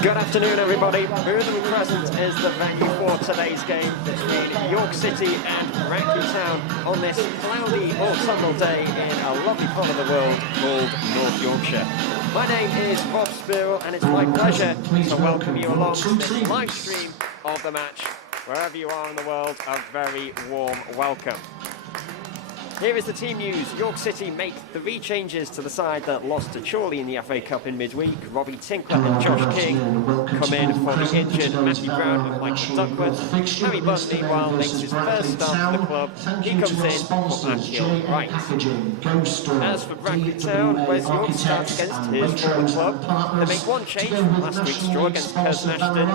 Good afternoon, everybody. Bootham Crescent is the venue for today's game between York City and Brackley Town on this cloudy autumnal day in a lovely part of the world called North Yorkshire. My name is Bob Spurrell, and it's my pleasure to welcome you along to this live stream of the match. Wherever you are in the world, a very warm welcome. Here is the team news. York City make 3 changes to the side that lost to Chorley in the FA Cup in midweek. Robbie Tinkler and Josh King come in for the injured Matthew Brown and Michael Duckworth. Harry Butt, meanwhile, makes his first start for the club. He comes in for Akil Wright. As for Brackley Town, Wes York starts against his former club. They make 1 change from last week's draw against Curzon Ashton.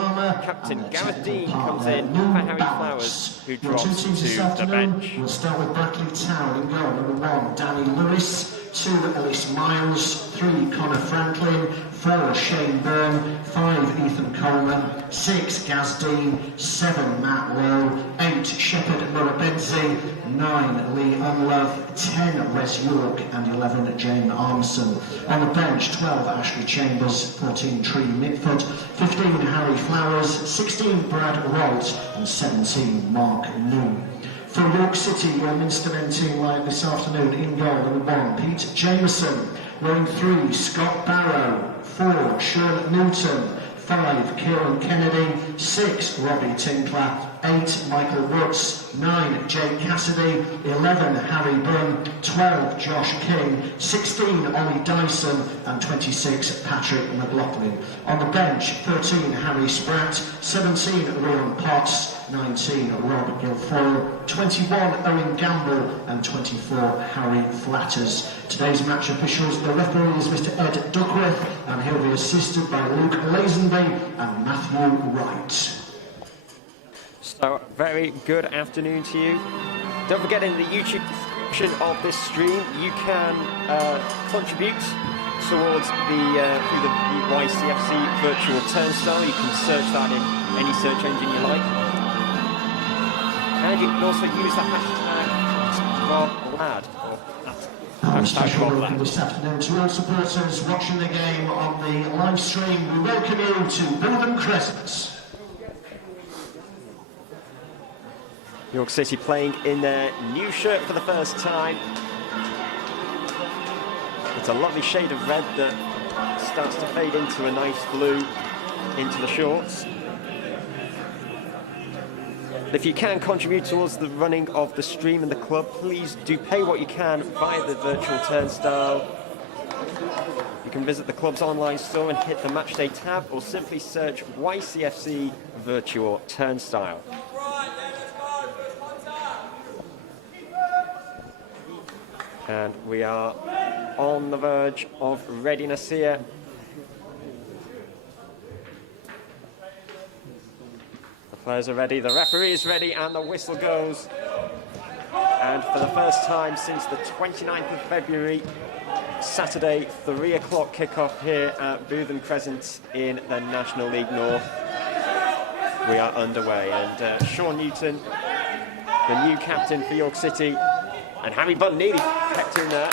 Captain Gareth Dean comes in for Harry Flowers, who drops to the bench. We'll start with Brackley Town. In goal, number 1, Danny Lewis, 2, Ellis Miles, 3, Connor Franklin, 4, Shane Byrne, 5, Ethan Coleman, 6, Gaz Dean, 7, Matt Lowe, 8, Shepherd Murabenzi, 9, Lee Unlove, 10, Wes York, and 11, Jane Armson. On the bench, 12, Ashley Chambers, 14, Tree Mitford, 15, Harry Flowers, 16, Brad Rolt, and 17, Mark New. For York City, your Minster Men team line this afternoon. In goal, number 1, Pete Jameson. Wearing 3, Scott Barrow. 4, Sean Newton. 5, Kieran Kennedy. 6, Robbie Tinkler. 8, Michael Woods. 9, Jay Cassidy. 11, Harry Bunn. 12, Josh King. 16, Ollie Dyson. And 26, Patrick McLaughlin. On the bench, 13, Harry Spratt. 17, Rowan Potts. 19, Rob Guilfoyle, 21, Owen Gamble, and 24, Harry Flatters. Today's match officials, the referee is Mr. Ed Duckworth, and he'll be assisted by Luke Lazenby and Matthew Wright. So, very good afternoon to you. Don't forget, in the YouTube section of this stream, you can contribute towards through the YCFC virtual turnstile. You can search that in any search engine you like. And you can also use the #RobLad. Special welcome this afternoon to all supporters watching the game on the live stream. We welcome you to Bootham Crescent. York City playing in their new shirt for the first time. It's a lovely shade of red that starts to fade into a nice blue into the shorts. If you can contribute towards the running of the stream and the club, please do pay what you can via the virtual turnstile. You can visit the club's online store and hit the Matchday tab, or simply search YCFC Virtual Turnstile. And we are on the verge of readiness here. Players are ready, the referee is ready, and the whistle goes. And for the first time since the 29th of February, Saturday, 3 o'clock kickoff here at Bootham Crescent in the National League North. We are underway, and Sean Newton, the new captain for York City, and Harry Bunn nearly kept in there.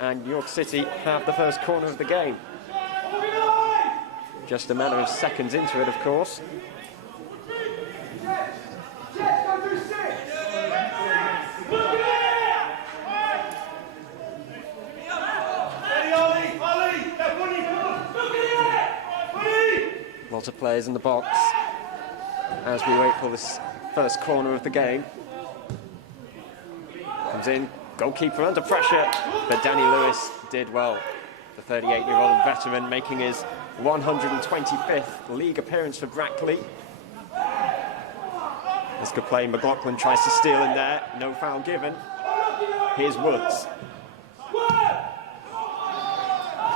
And York City have the first corner of the game. Just a matter of seconds into it, of course. Lots of players in the box as we wait for this first corner of the game. Comes in, goalkeeper under pressure, but Danny Lewis did well. The 38-year-old veteran making his 125th league appearance for Brackley. This good play, McLaughlin tries to steal in there, no foul given. Here's Woods.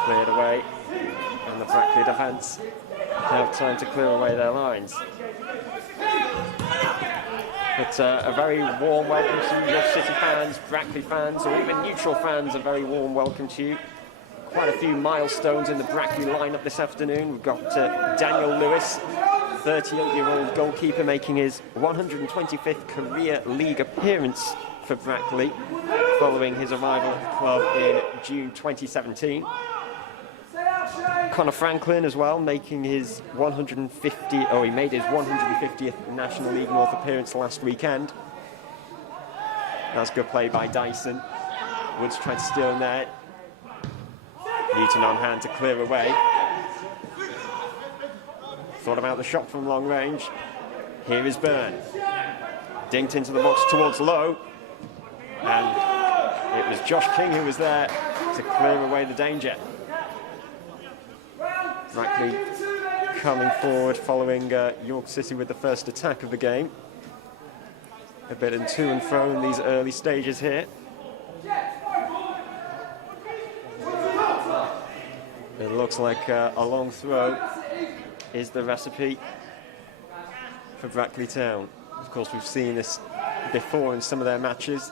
Cleared away, and the Brackley defence have time to clear away their lines. But a very warm welcome to you, York City fans, Brackley fans, or even neutral fans. A very warm welcome to you. Quite a few milestones in the Brackley lineup this afternoon. We've got Daniel Lewis, 38-year-old goalkeeper, making his 125th career league appearance for Brackley, following his arrival at the club in June 2017. Connor Franklin as well, making his he made his 150th National League North appearance last weekend. That's good play by Dyson. Woods tried to steal in there. Newton on hand to clear away. Thought about the shot from long range. Here is Byrne. Dinked into the box towards Lowe. And it was Josh King who was there to clear away the danger. Brackley coming forward following York City with the first attack of the game. A bit in to and fro in these early stages here. It looks like a long throw is the recipe for Brackley Town. Of course, we've seen this before in some of their matches.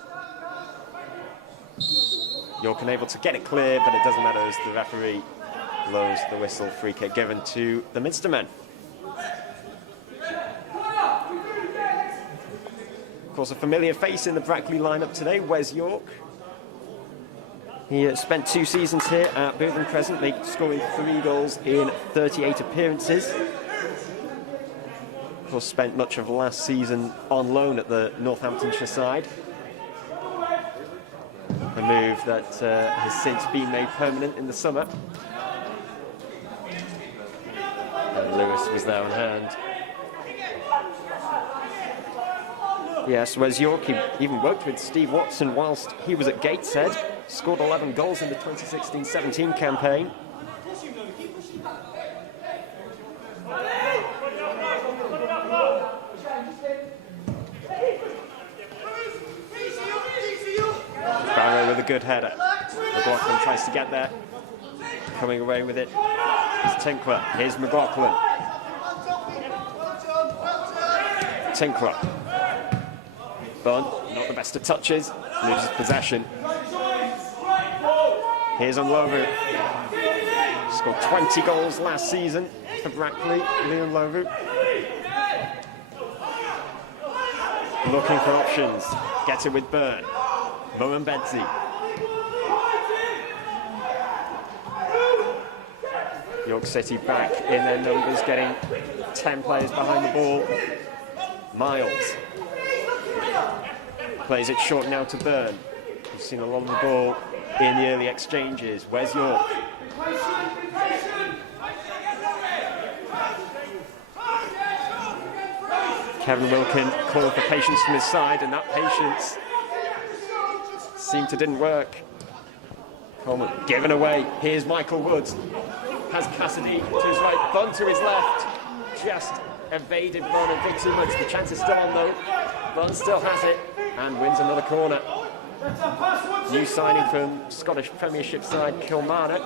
York unable to get it clear, but it doesn't matter as the referee blows the whistle. Free kick given to the Minster men. Of course, a familiar face in the Brackley lineup today, Wes York. He spent 2 seasons here at Bootham Crescent, scoring 3 goals in 38 appearances. Of course, spent much of last season on loan at the Northamptonshire side. A move that has since been made permanent in the summer. And Lewis was there on hand. Yes, Wes York, he even worked with Steve Watson whilst he was at Gateshead. Scored 11 goals in the 2016-17 campaign. Barrow with a good header. McLaughlin tries to get there. Coming away with it is Tinkler. Here's McLaughlin. Tinkler. Bunn, not the best of touches, loses possession. Here's Onlovu. Scored 20 goals last season for Brackley. Leon Lovu. Looking for options. Gets it with Byrne. Moen Betsy. York City back in their numbers, getting 10 players behind the ball. Miles. Plays it short now to Byrne. We've seen a lot of the ball in the early exchanges. Where's York? Kevin Wilkin calling for patience from his side, and that patience seemed to didn't work. Coleman given away. Here's Michael Woods. Has Cassidy to his right, Bunn to his left. Just evaded Bunn a bit too much. The chance is still on though. Bunn still has it and wins another corner. New signing from Scottish Premiership side Kilmarnock.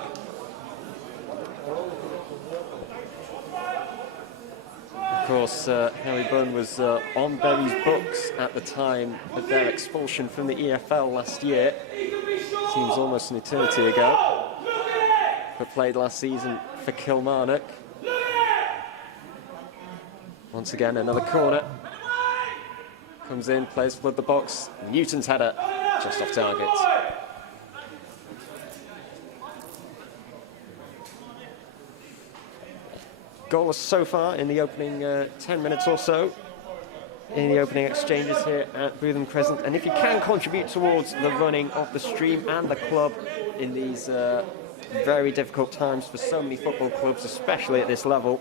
Of course, Harry Bunn was on Berry's books at the time of their expulsion from the EFL last year. Seems almost an eternity ago. But played last season for Kilmarnock. Once again, another corner. Comes in, players flood the box. Newton's header, just off target. Goalless so far in the opening 10 minutes or so. In the opening exchanges here at Bootham Crescent. And if you can contribute towards the running of the stream and the club in these very difficult times for so many football clubs, especially at this level,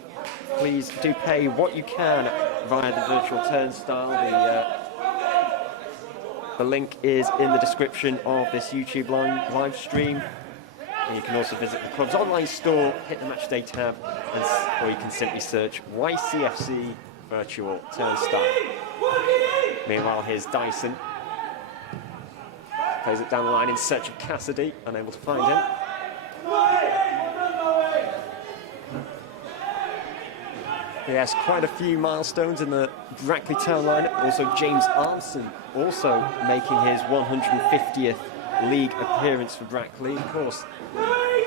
please do pay what you can via the virtual turnstile. The link is in the description of this YouTube live stream. And you can also visit the club's online store, hit the Matchday tab, or you can simply search YCFC Virtual Turnstile. Meanwhile, here's Dyson. Plays it down the line in search of Cassidy, unable to find him. Yes, quite a few milestones in the Brackley Town lineup. Also, James Armson also making his 150th league appearance for Brackley. Of course,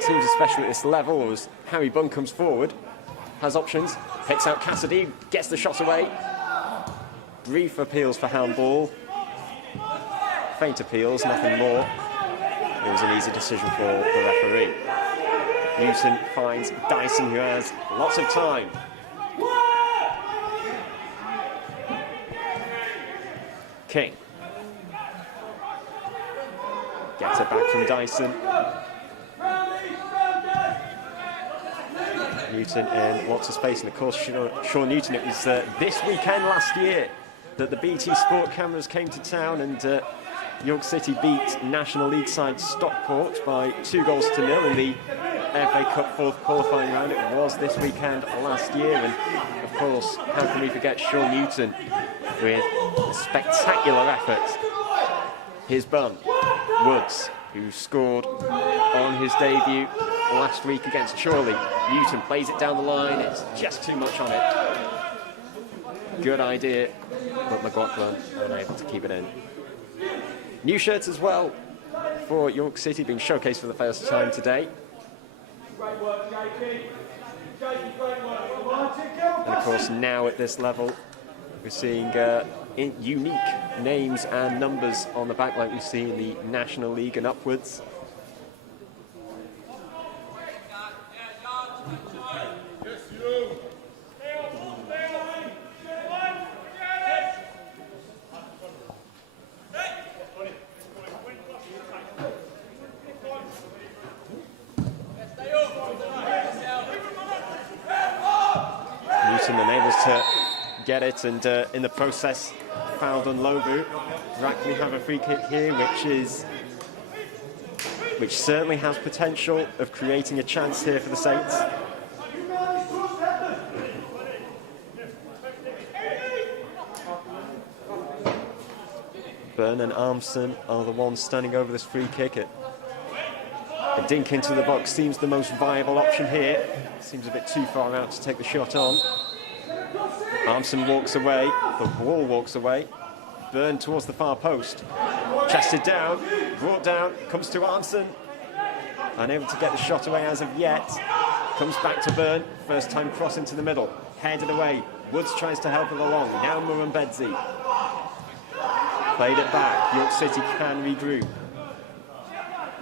teams especially at this level, as Harry Bunn comes forward, has options, picks out Cassidy, gets the shot away. Brief appeals for handball. Faint appeals, nothing more. It was an easy decision for the referee. Newton finds Dyson, who has lots of time. King gets it back from Dyson. Newton in lots of space, and of course Sean Newton, it was this weekend last year that the BT Sport cameras came to town, and York City beat National League side Stockport by 2-0 in the FA Cup fourth qualifying round. It was this weekend last year, and of course, how can we forget Sean Newton with a spectacular effort. His bum, Woods, who scored on his debut last week against Chorley. Newton plays it down the line, it's just too much on it. Good idea, but McLaughlin unable to keep it in. New shirts as well for York City being showcased for the first time today. And of course, now at this level, we're seeing unique names and numbers on the back like we see in the National League and upwards. Newton unable to get it, and in the process fouled on Lobu. Brackley have a free kick here, which certainly has potential of creating a chance here for the Saints. Byrne and Armson are the ones standing over this free kick. A dink into the box seems the most viable option here. Seems a bit too far out to take the shot on. Armson walks away, the wall walks away. Byrne towards the far post. Chested down, brought down, comes to Armson. Unable to get the shot away as of yet. Comes back to Byrne, first time cross into the middle. Headed away, Woods tries to help it along. Now Murrumbedzi. Played it back, York City can regroup.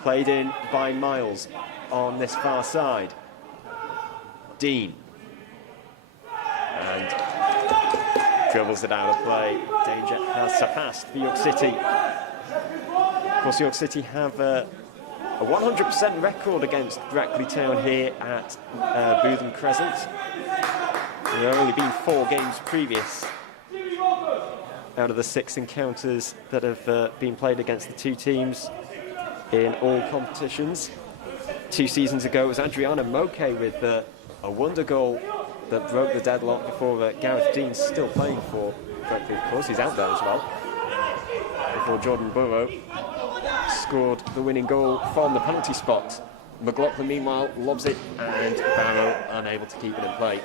Played in by Miles on this far side. Dean. And dribbles it out of play. Danger has surpassed for York City. Of course, York City have a 100% record against Brackley Town here at Bootham Crescent. There have only been 4 games previous out of the 6 encounters that have been played against the two teams in all competitions. 2 seasons ago it was Adriana Moke with a wonder goal that broke the deadlock before Gareth Dean, still playing for Brackley, of course, he's out there as well, before Jordan Burrow scored the winning goal from the penalty spot. McLaughlin, meanwhile, lobs it, and Barrow unable to keep it in play.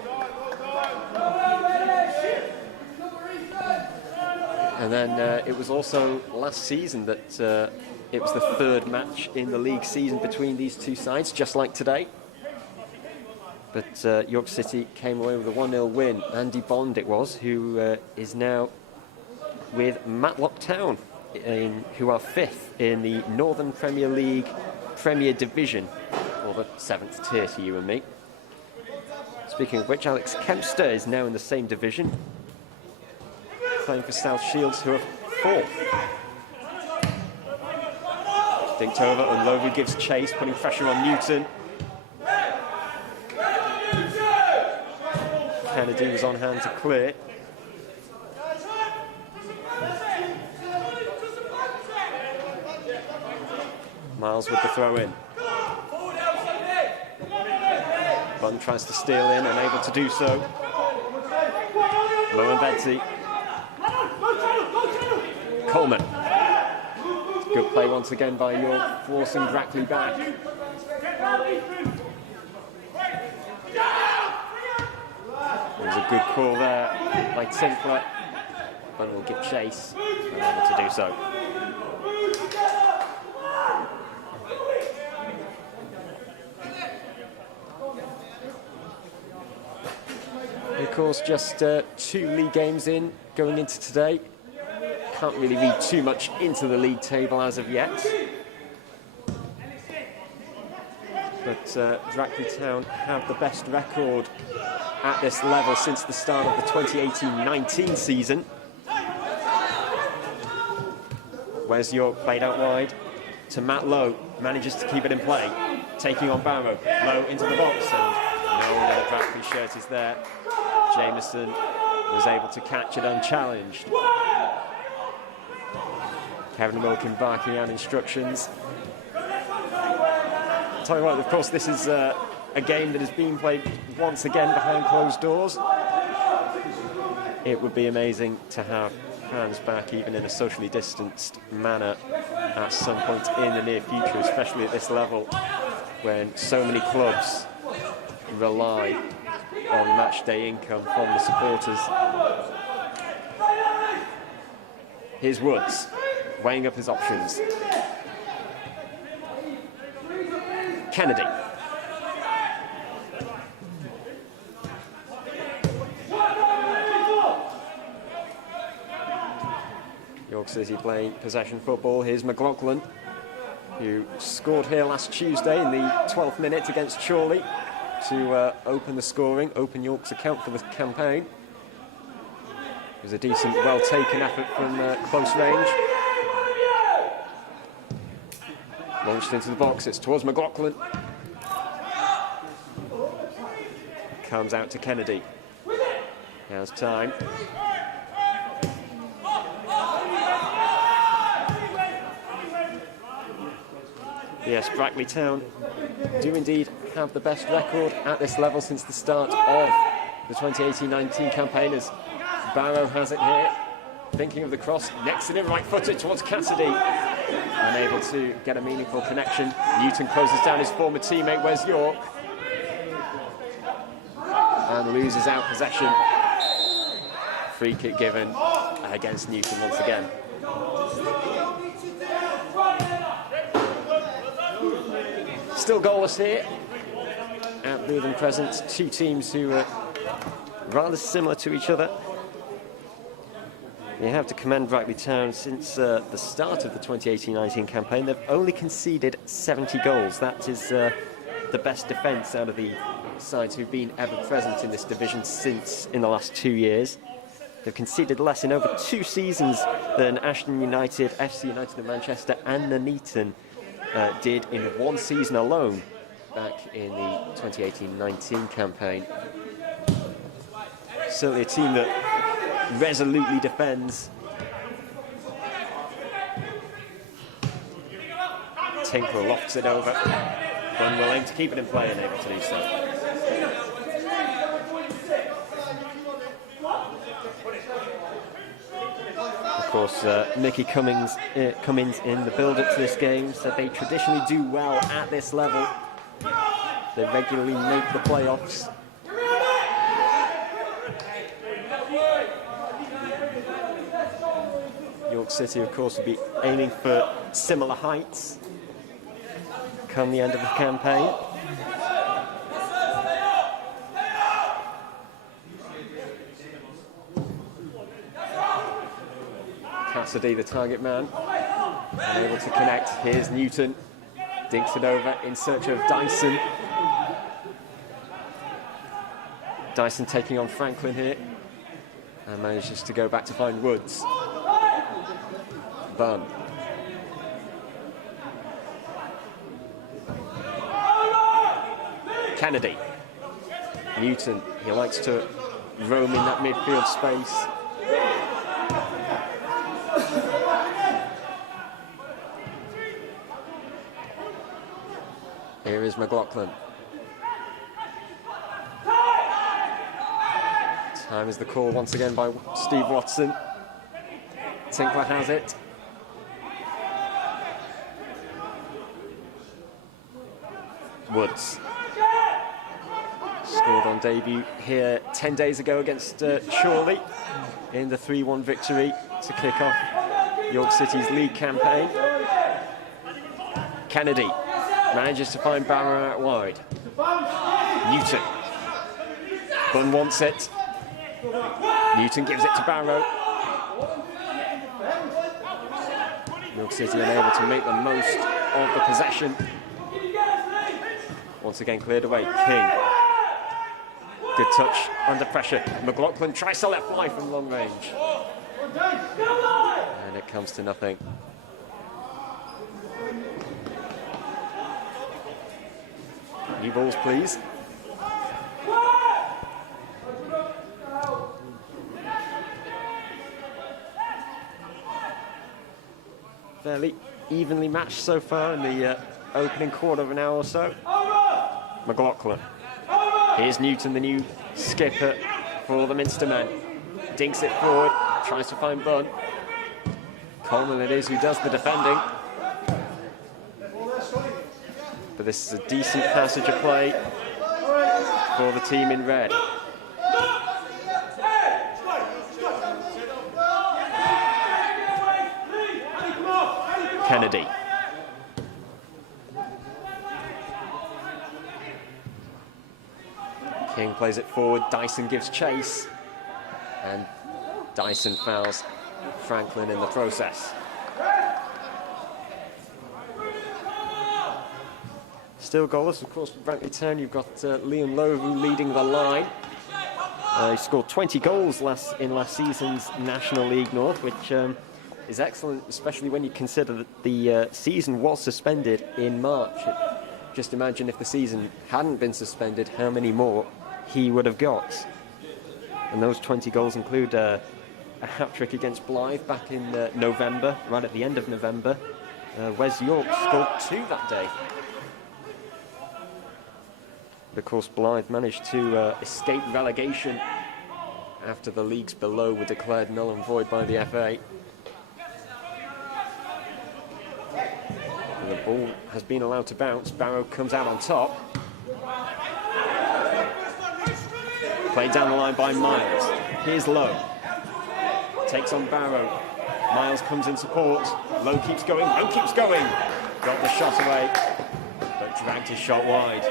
And then it was also last season that it was the 3rd match in the league season between these two sides, just like today. But York City came away with a 1-0 win. Andy Bond it was, who is now with Matlock Town, who are 5th in the Northern Premier League Premier Division, or the 7th tier to you and me. Speaking of which, Alex Kempster is now in the same division, playing for South Shields, who are 4th. Dinked over, and Lovu gives chase, putting pressure on Newton. Kennedy was on hand to clear. Miles with the throw in. Bunn tries to steal in, unable to do so. Murrumbedzi. Coleman. Good play once again by York, forcing Brackley back. It was a good call there by Tinkler. Bunn will give chase, unable to do so. Of course, just 2 league games in going into today. Can't really read too much into the league table as of yet. But Brackley Town have the best record at this level since the start of the 2018-19 season. Where's York played out wide to Matt Lowe, manages to keep it in play, taking on Barrow. Lowe into the box, and no, Brackley shirt is there. Jameson was able to catch it unchallenged. Kevin Wilkin barking out instructions. Tell you what, of course, this is a game that is being played once again behind closed doors. It would be amazing to have fans back, even in a socially distanced manner, at some point in the near future, especially at this level, when so many clubs rely on match day income from the supporters. Here's Woods, weighing up his options. Kennedy. York City playing possession football. Here's McLaughlin, who scored here last Tuesday in the 12th minute against Chorley to open the scoring, open York's account for the campaign. It was a decent, well-taken effort from close range. Launched into the box, it's towards McLaughlin. Comes out to Kennedy. Now's time. Yes, Brackley Town do indeed have the best record at this level since the start of the 2018-19 campaign, as Barrow has it here. Thinking of the cross, next to him, right-footed towards Cassidy. Unable to get a meaningful connection. Newton closes down his former teammate, where's York? And loses out possession. Free kick given against Newton once again. Still goalless here at Bootham Crescent. Two teams who are rather similar to each other. You have to commend Brackley Town. Since the start of the 2018-19 campaign, they've only conceded 70 goals. That is the best defence out of the sides who've been ever present in this division since in the last 2 years. They've conceded less in over 2 seasons than Ashton United, FC United of Manchester and Nuneaton did in 1 season alone back in the 2018-19 campaign. Certainly a team that resolutely defends. Tinkler lofts it over. One will aim to keep it in play and able to do so. Of course, Mickey Cummins in the build-up to this game said they traditionally do well at this level. They regularly make the playoffs. York City, of course, will be aiming for similar heights come the end of the campaign. Cassidy, the target man, unable to connect. Here's Newton, dinks it over in search of Dyson. Dyson taking on Franklin here, and manages to go back to find Woods. Bunn. Kennedy. Newton, he likes to roam in that midfield space. Here is McLaughlin. Time is the call once again by Steve Watson. Tinkler has it. Woods. Scored on debut here 10 days ago against Chorley in the 3-1 victory to kick off York City's league campaign. Kennedy manages to find Barrow out wide. Newton. Bunn wants it. Newton gives it to Barrow. York City unable to make the most of the possession. Once again cleared away. King. Good touch under pressure. McLaughlin tries to let fly from long range. And it comes to nothing. New balls, please. fairly evenly matched so far in the opening quarter of an hour or so. McLaughlin. Here's Newton, the new skipper for the Minster men. Dinks it forward, tries to find Bunn. Coleman it is who does the defending. But this is a decent passage of play for the team in red. Kennedy. King plays it forward, Dyson gives chase, and Dyson fouls Franklin in the process. Still goalless, of course, for Brackley Town. You've got Liam Lovu leading the line. He scored 20 goals in last season's National League North, which is excellent, especially when you consider that the season was suspended in March. Just imagine if the season hadn't been suspended, how many more he would have got. And those 20 goals include a hat-trick against Blythe back in November, right at the end of November. Wes York scored 2 that day. But of course, Blythe managed to escape relegation after the leagues below were declared null and void by the FA. And the ball has been allowed to bounce. Barrow comes out on top. Played down the line by Miles. Here's Lowe. Takes on Barrow. Miles comes in support. Lowe keeps going. Lowe keeps going. Got the shot away, but dragged his shot wide.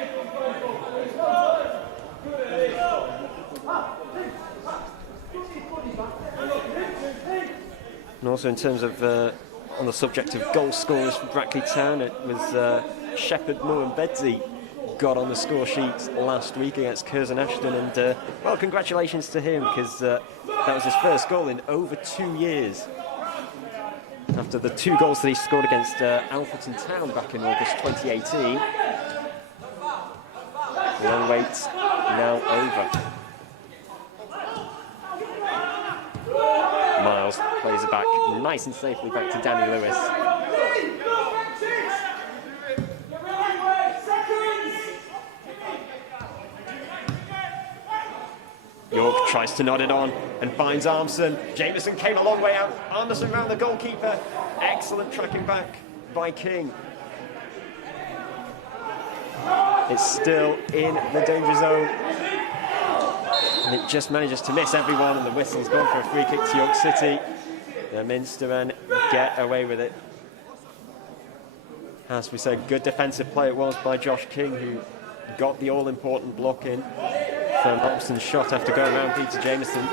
And also in terms of, on the subject of goal scorers for Brackley Town, it was Shepherd, Moore and Bedsy got on the score sheet last week against Curzon Ashton, and well, congratulations to him, because that was his first goal in over 2 years. After the 2 goals that he scored against Alfreton Town back in August 2018. Long wait now over. Miles plays it back nice and safely back to Danny Lewis. York tries to nod it on and finds Armson. Jameson came a long way out. Anderson round the goalkeeper. Excellent tracking back by King. It's still in the danger zone. And it just manages to miss everyone, and the whistle's gone for a free kick to York City. The Minstermen get away with it. As we said, good defensive play it was by Josh King, who got the all-important block in from Hobson's shot after going around Peter Jameson.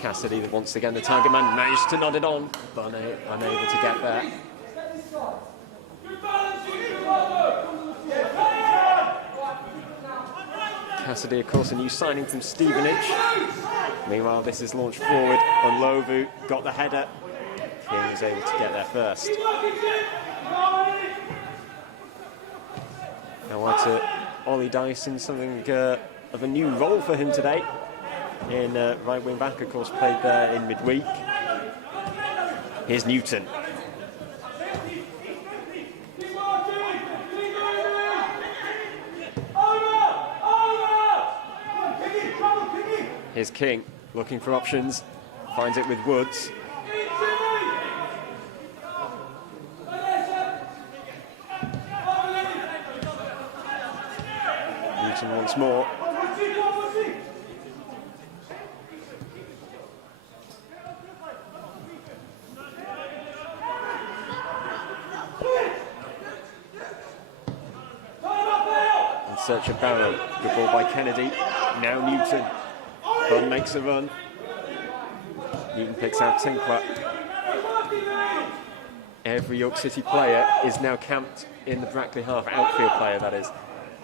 Cassidy, once again the target man, managed to nod it on, but unable to get there. Cassidy, of course, a new signing from Stevenage. Meanwhile, this is launched forward on Lovu, got the header. King was able to get there first. Now on to Ollie Dyson, something of a new role for him today. In right wing back, of course, played there in midweek. Here's Newton. Here's King, looking for options, finds it with Woods. Newton once more. Search of Barrow, good ball by Kennedy, now Newton. Bunn makes a run. Newton picks out Tinkler. Every York City player is now camped in the Brackley half, outfield player that is.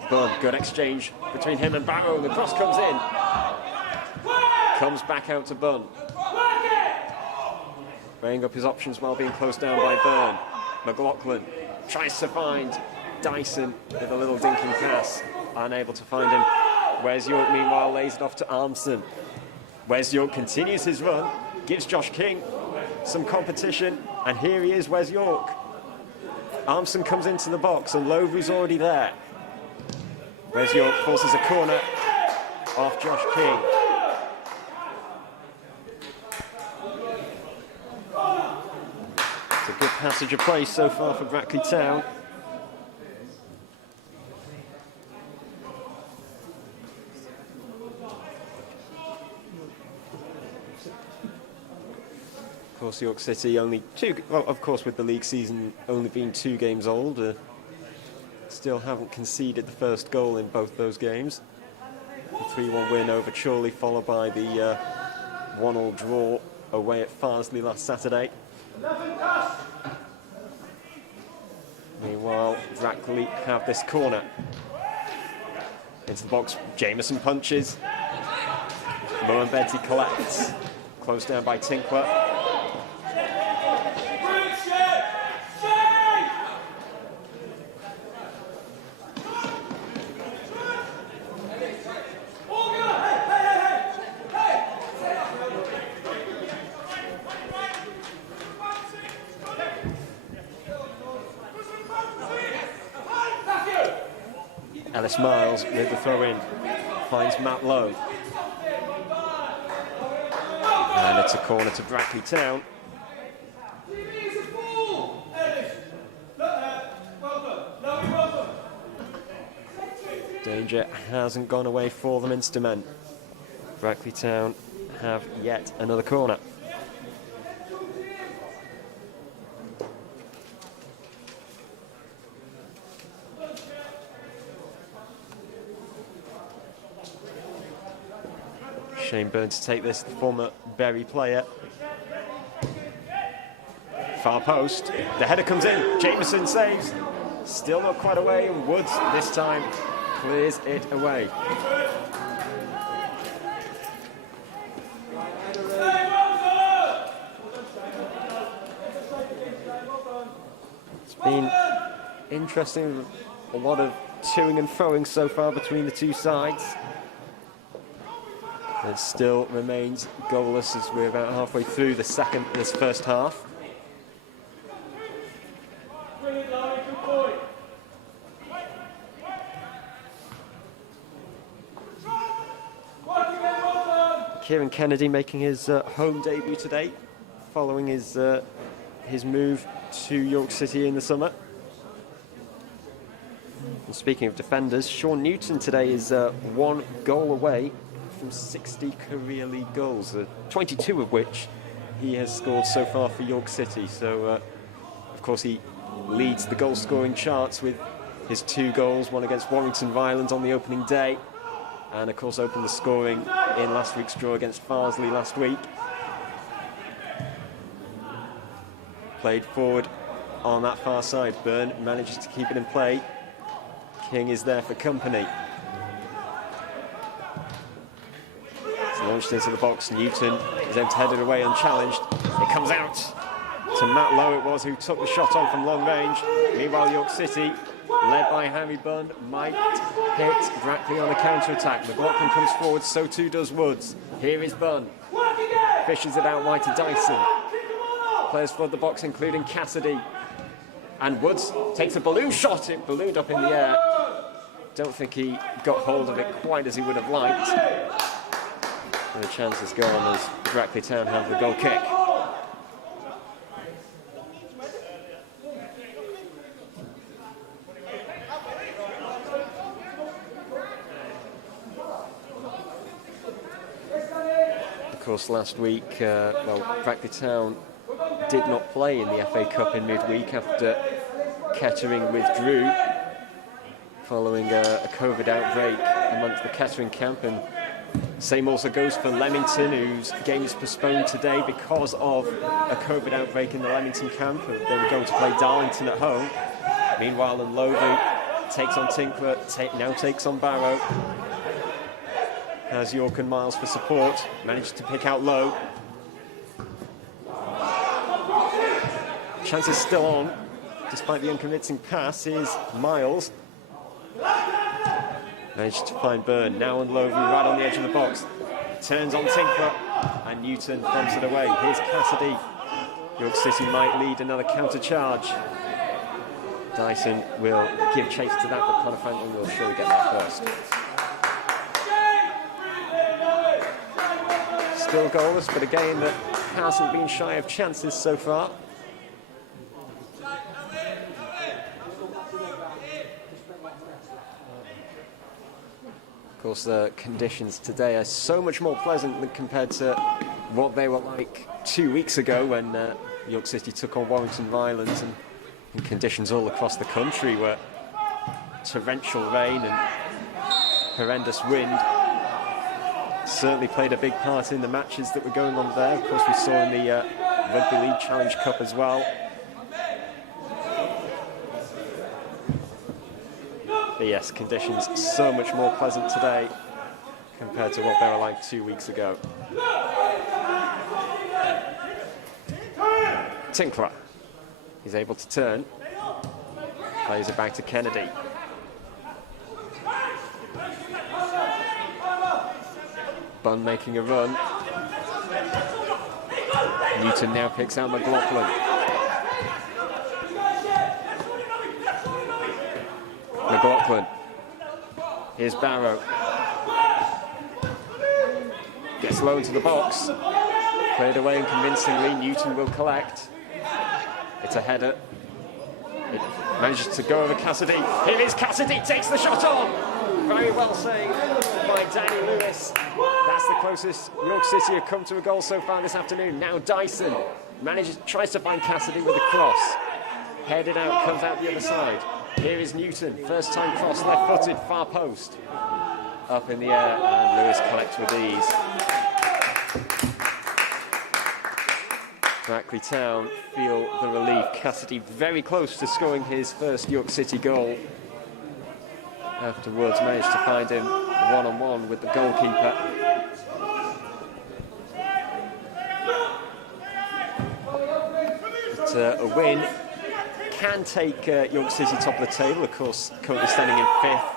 Bunn, good exchange between him and Barrow. The cross comes in. Comes back out to Bunn. Weighing up his options while being closed down by Byrne. McLaughlin tries to find Dyson with a little dinking pass. Unable to find him. Wes York, meanwhile, lays it off to Armstrong. Wes York continues his run, gives Josh King some competition, and here he is, Wes York. Armstrong comes into the box, and Lovery's already there. Wes York forces a corner off Josh King. It's a good passage of play so far for Brackley Town. Of course, York City only of course, with the league season only being 2 games old, still haven't conceded the first goal in both those games. A 3-1 win over Chorley, followed by the 1-1 draw away at Farsley last Saturday. Meanwhile, Brackley have this corner. Into the box, Jameson punches. Moembeti collects. Closed down by Tinkler. Ellis Miles with the throw-in, finds Matt Lowe. And it's a corner to Brackley Town. Danger hasn't gone away for them in Cement. Brackley Town have yet another corner. Shane Byrne to take this, the former Bury player. Far post, the header comes in, Jameson saves. Still not quite away, and Woods this time clears it away. It's been interesting, a lot of toing and froing so far between the two sides. It still remains goalless as we're about halfway through this first half. Kieran Kennedy making his home debut today, following his move to York City in the summer. And speaking of defenders, Sean Newton today is 1 goal away from 60 career league goals, 22 of which he has scored so far for York City. So, of course, he leads the goal-scoring charts with his 2 goals, one against Warrington Violent on the opening day, and, of course, opened the scoring in last week's draw against Farsley last week. Played forward on that far side. Byrne manages to keep it in play. King is there for company. Launched into the box, Newton is able to head it away unchallenged. It comes out to Matt Lowe, it was, who took the shot on from long range. Meanwhile, York City, led by Harry Bunn, might hit Brackley on the counter-attack. McLaughlin comes forward, so too does Woods. Here is Bunn. Fishes it out wide to Dyson. Players flood the box, including Cassidy. And Woods takes a balloon shot. It ballooned up in the air. Don't think he got hold of it quite as he would have liked. And the chance is gone as Brackley Town have the goal kick. Of course, last week, Brackley Town did not play in the FA Cup in midweek after Kettering withdrew following a COVID outbreak amongst the Kettering camp, and same also goes for Leamington, whose game is postponed today because of a COVID outbreak in the Leamington camp. They were going to play Darlington at home. Meanwhile, in Lowther, takes on Tinkler, now takes on Barrow. Has York and Miles for support, managed to pick out low. Chance is still on, despite the unconvincing pass. Is Miles. Managed to find Byrne, now on Lovey, right on the edge of the box. Turns on Tinkler, and Newton bumps it away. Here's Cassidy. York City might lead another counter charge. Dyson will give chase to that, but Connor Franklin will surely get there first. Still goalless, but a game that hasn't been shy of chances so far. Of course, the conditions today are so much more pleasant than compared to what they were like 2 weeks ago when York City took on Warrington Violence, and conditions all across the country were torrential rain and horrendous wind. Certainly played a big part in the matches that were going on there. Of course, we saw in the Rugby League Challenge Cup as well. But yes, conditions so much more pleasant today compared to what they were like 2 weeks ago. Tinkler, he's able to turn, plays it back to Kennedy. Bunn making a run. Newton now picks out McLaughlin. McLaughlin. Here's Barrow. Gets low into the box. Cleared away unconvincingly. Newton will collect. It's a header. It manages to go over Cassidy. Here is Cassidy, takes the shot on. Very well saved by Danny Lewis. That's the closest York City have come to a goal so far this afternoon. Now Dyson tries to find Cassidy with a cross. Headed out, comes out the other side. Here is Newton, first time cross, left-footed, far post. Up in the air, and Lewis collects with ease. Brackley Town feel the relief. Cassidy very close to scoring his first York City goal. Afterwards managed to find him one-on-one with the goalkeeper. But a win can take York City top of the table, of course, currently standing in 5th.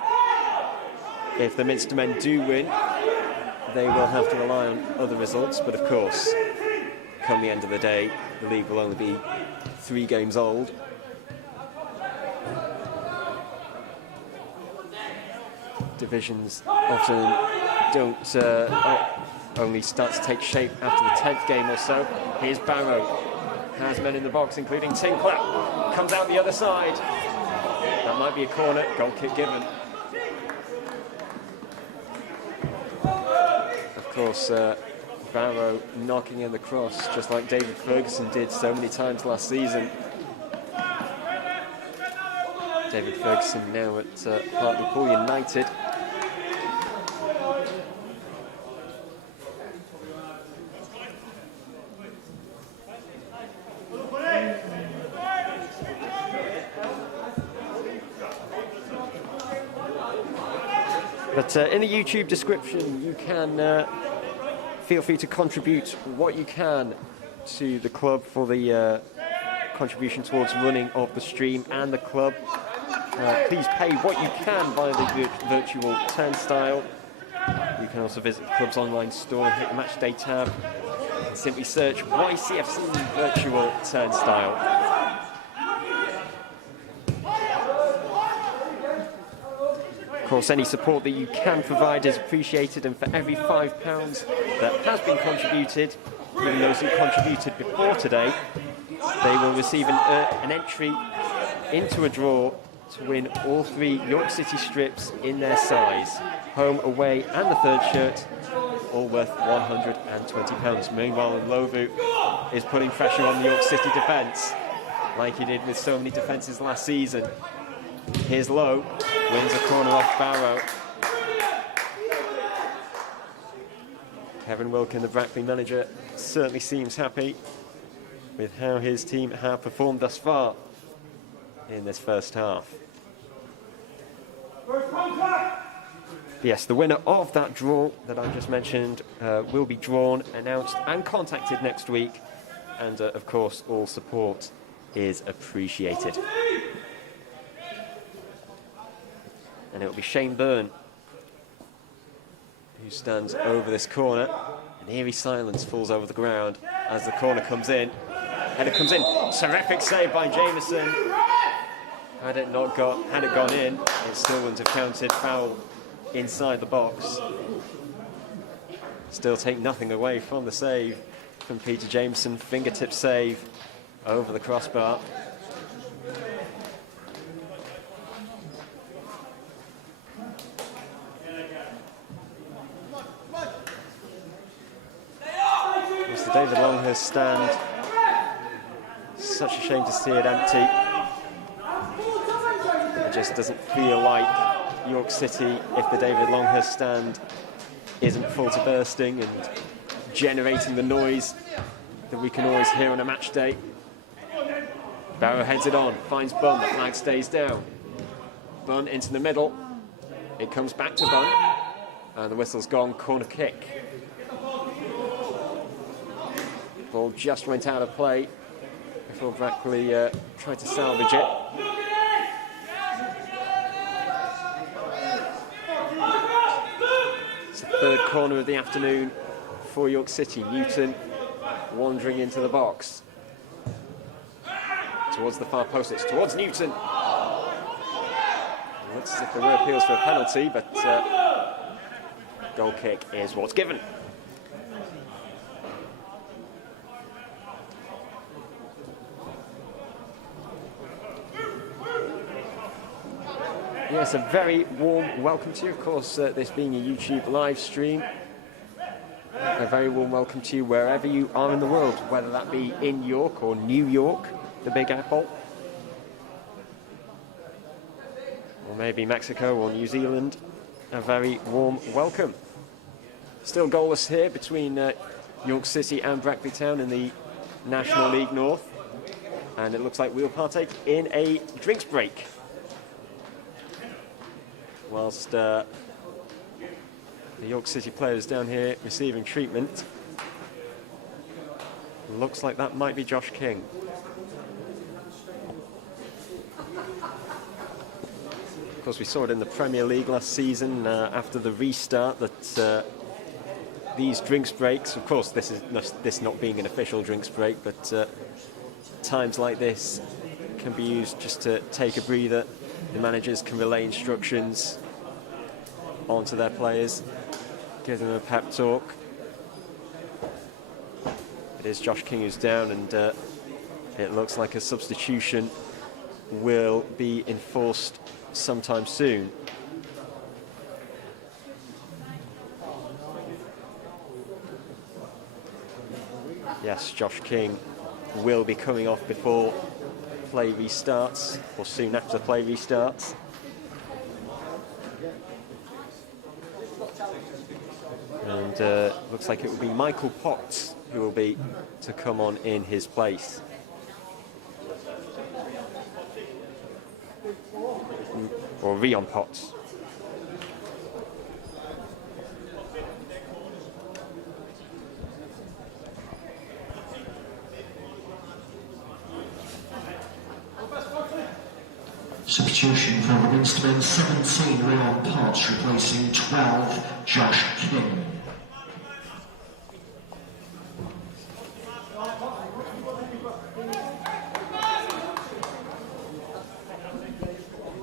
If the Minster men do win, they will have to rely on other results, but of course, come the end of the day, the league will only be 3 games old. Divisions often don't only start to take shape after the 10th game or so. Here's Barrow, has men in the box, including Tinkler, comes out the other side. That might be a corner, goal kick given. Of course, Barrow knocking in the cross, just like David Ferguson did so many times last season. David Ferguson now at Hartlepool United. But in the YouTube description, you can feel free to contribute what you can to the club for the contribution towards running of the stream and the club. Please pay what you can via the virtual turnstile. You can also visit the club's online store and hit the match day tab. Simply search YCFC virtual turnstile. Of course, any support that you can provide is appreciated, and for every £5 that has been contributed, even those who contributed before today, they will receive an entry into a draw to win all 3 York City strips in their size, home, away and the 3rd shirt, all worth £120. Meanwhile, Lovu is putting pressure on the York City defence, like he did with so many defences last season. Here's Lowe, wins a corner off Barrow. Kevin Wilkin, the Brackley manager, certainly seems happy with how his team have performed thus far in this first half. Yes, the winner of that draw that I just mentioned will be drawn, announced and contacted next week. And of course, all support is appreciated. And it will be Shane Byrne who stands over this corner. An eerie silence falls over the ground as the corner comes in. Header comes in. Terrific save by Jameson. Had it gone in, it still wouldn't have counted. Foul inside the box. Still take nothing away from the save from Peter Jameson. Fingertip save over the crossbar. Mr. David Longhurst stand. Such a shame to see it empty. It just doesn't feel like York City if the David Longhurst stand isn't full to bursting and generating the noise that we can always hear on a match day. Barrow heads it on, finds Bunn, the flag stays down. Bunn into the middle. It comes back to Bunn, and the whistle's gone, corner kick. Ball just went out of play before Brackley tried to salvage it. It's the third corner of the afternoon for York City. Newton wandering into the box. Towards the far post, it's towards Newton. It looks as if there were appeals for a penalty, but goal kick is what's given. Yes, a very warm welcome to you. Of course, this being a YouTube live stream, a very warm welcome to you wherever you are in the world, whether that be in York or New York, the Big Apple, or maybe Mexico or New Zealand. A very warm welcome. Still goalless here between York City and Brackley Town in the National League North, and it looks like we'll partake in a drinks break whilst the York City players down here receiving treatment. Looks like that might be Josh King. Of course, we saw it in the Premier League last season after the restart that these drinks breaks, of course this not being an official drinks break, but times like this can be used just to take a breather. The managers can relay instructions onto their players, give them a pep talk. It is Josh King who's down, and it looks like a substitution will be enforced sometime soon. Yes, Josh King will be coming off before play restarts, or soon after play restarts. And looks like it will be Michael Potts who will be to come on in his place. Or Rion Potts. Substitution for the Winsterman, 17 Rion Potts, replacing 12 Josh King.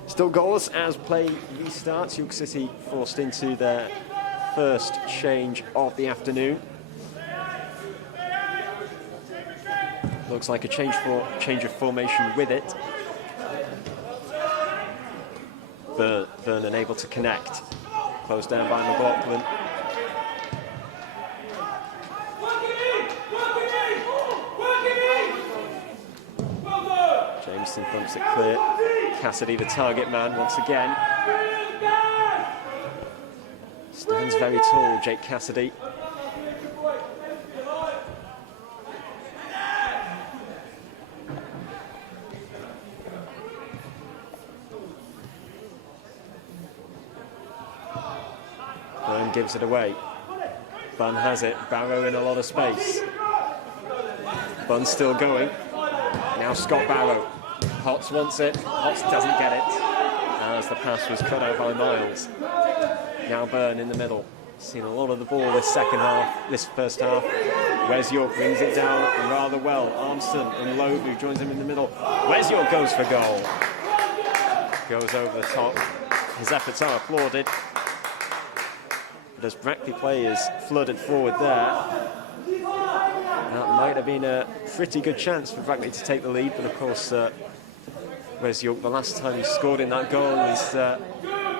Still goalless as play restarts. York City forced into their first change of the afternoon. Looks like a change of formation with it. Byrne unable to connect. Closed down by McLaughlin. Jameson thumps it clear. Cassidy, the target man, once again. Stands very tall, Jake Cassidy. and gives it away. Bunn has it, Barrow in a lot of space. Bunn's still going. Now Scott Barrow. Potts wants it, Potts doesn't get it, as the pass was cut out by Miles. Now Byrne in the middle. Seen a lot of the ball this first half. Wes York brings it down rather well. Armstrong and Lobu joins him in the middle. Wes York goes for goal. Goes over the top. His efforts are applauded. But as Brackley players flooded forward there, that might have been a pretty good chance for Brackley to take the lead. But of course, Wes York, the last time he scored in that goal was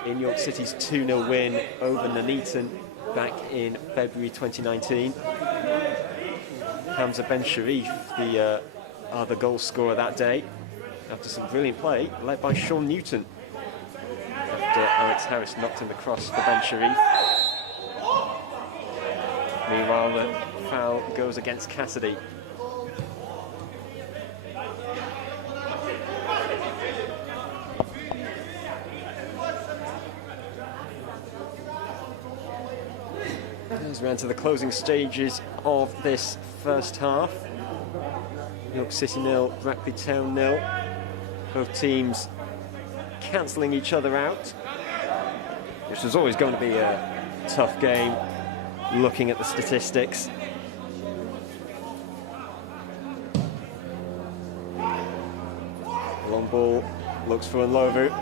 in York City's 2-0 win over Nuneaton back in February 2019. Hamza Ben Sharif, the other goal scorer that day, after some brilliant play, led by Sean Newton. After Alex Harris knocked him across for Ben Sharif. Meanwhile, the foul goes against Cassidy. As we enter the closing stages of this first half. York City 0, Brackley Town 0. Both teams cancelling each other out, which was always going to be a tough game, looking at the statistics. Long ball looks for Nlovu.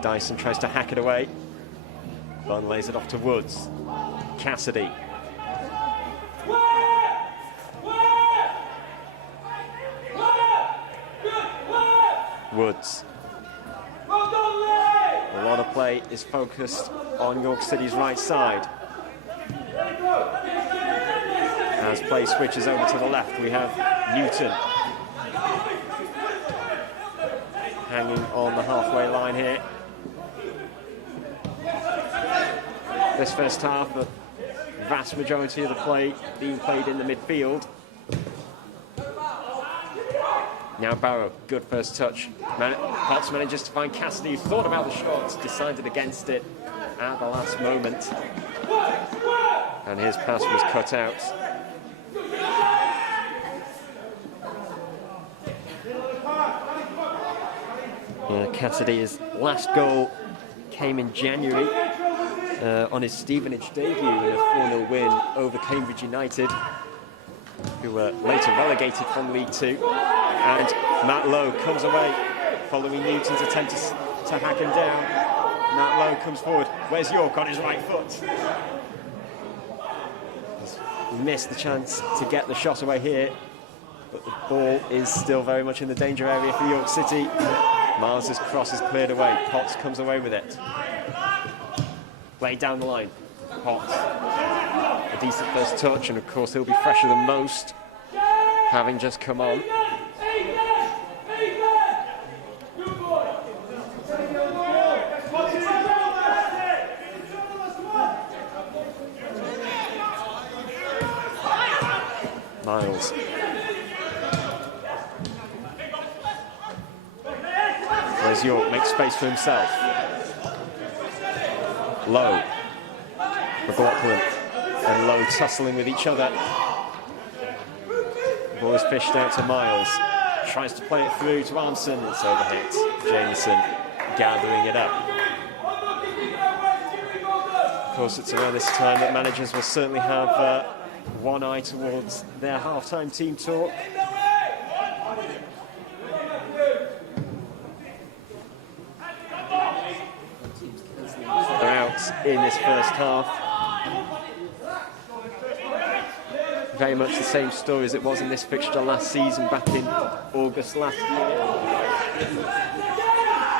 Dyson tries to hack it away. Bunn lays it off to Woods. Cassidy. Woods. A lot of play is focused on York City's right side. As play switches over to the left, we have Newton hanging on the halfway line here. This first half, the vast majority of the play being played in the midfield. Now Barrow, good first touch. Potts manages to find Cassidy, who thought about the shot, decided against it at the last moment. And his pass was cut out. Cassidy's last goal came in January. On his Stevenage debut in a 4-0 win over Cambridge United, who were later relegated from League Two. And Matt Lowe comes away following Newton's attempt to hack him down. Matt Lowe comes forward. Wes York on his right foot. He's missed the chance to get the shot away here, but the ball is still very much in the danger area for York City. Miles's cross is cleared away. Potts comes away with it. Played down the line. Potts. A decent first touch, and of course he'll be fresher than most, having just come on. Miles. Wes York makes space for himself. Lowe, McLaughlin and Lowe tussling with each other. The ball is fished out to Miles. Tries to play it through to Armstrong. It's overhit. Jameson gathering it up. Of course, it's around this time that managers will certainly have one eye towards their half-time team talk. In this first half. Very much the same story as it was in this fixture last season, back in August last year.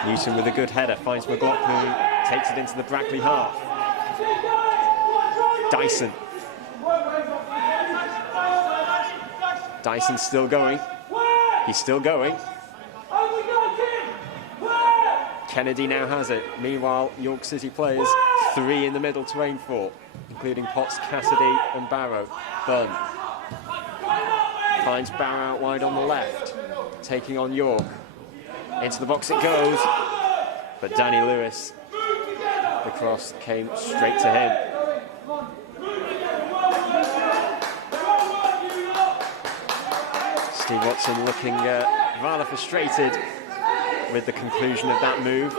Newton with a good header finds McLaughlin, who takes it into the Brackley half. Dyson. Dyson's still going. He's still going. Kennedy now has it. Meanwhile, York City players, 3 in the middle to aim for, including Potts, Cassidy and Barrow. Bunn finds Barrow out wide on the left, taking on York. Into the box it goes, but Danny Lewis The cross came straight to him. Steve Watson looking rather frustrated with the conclusion of that move.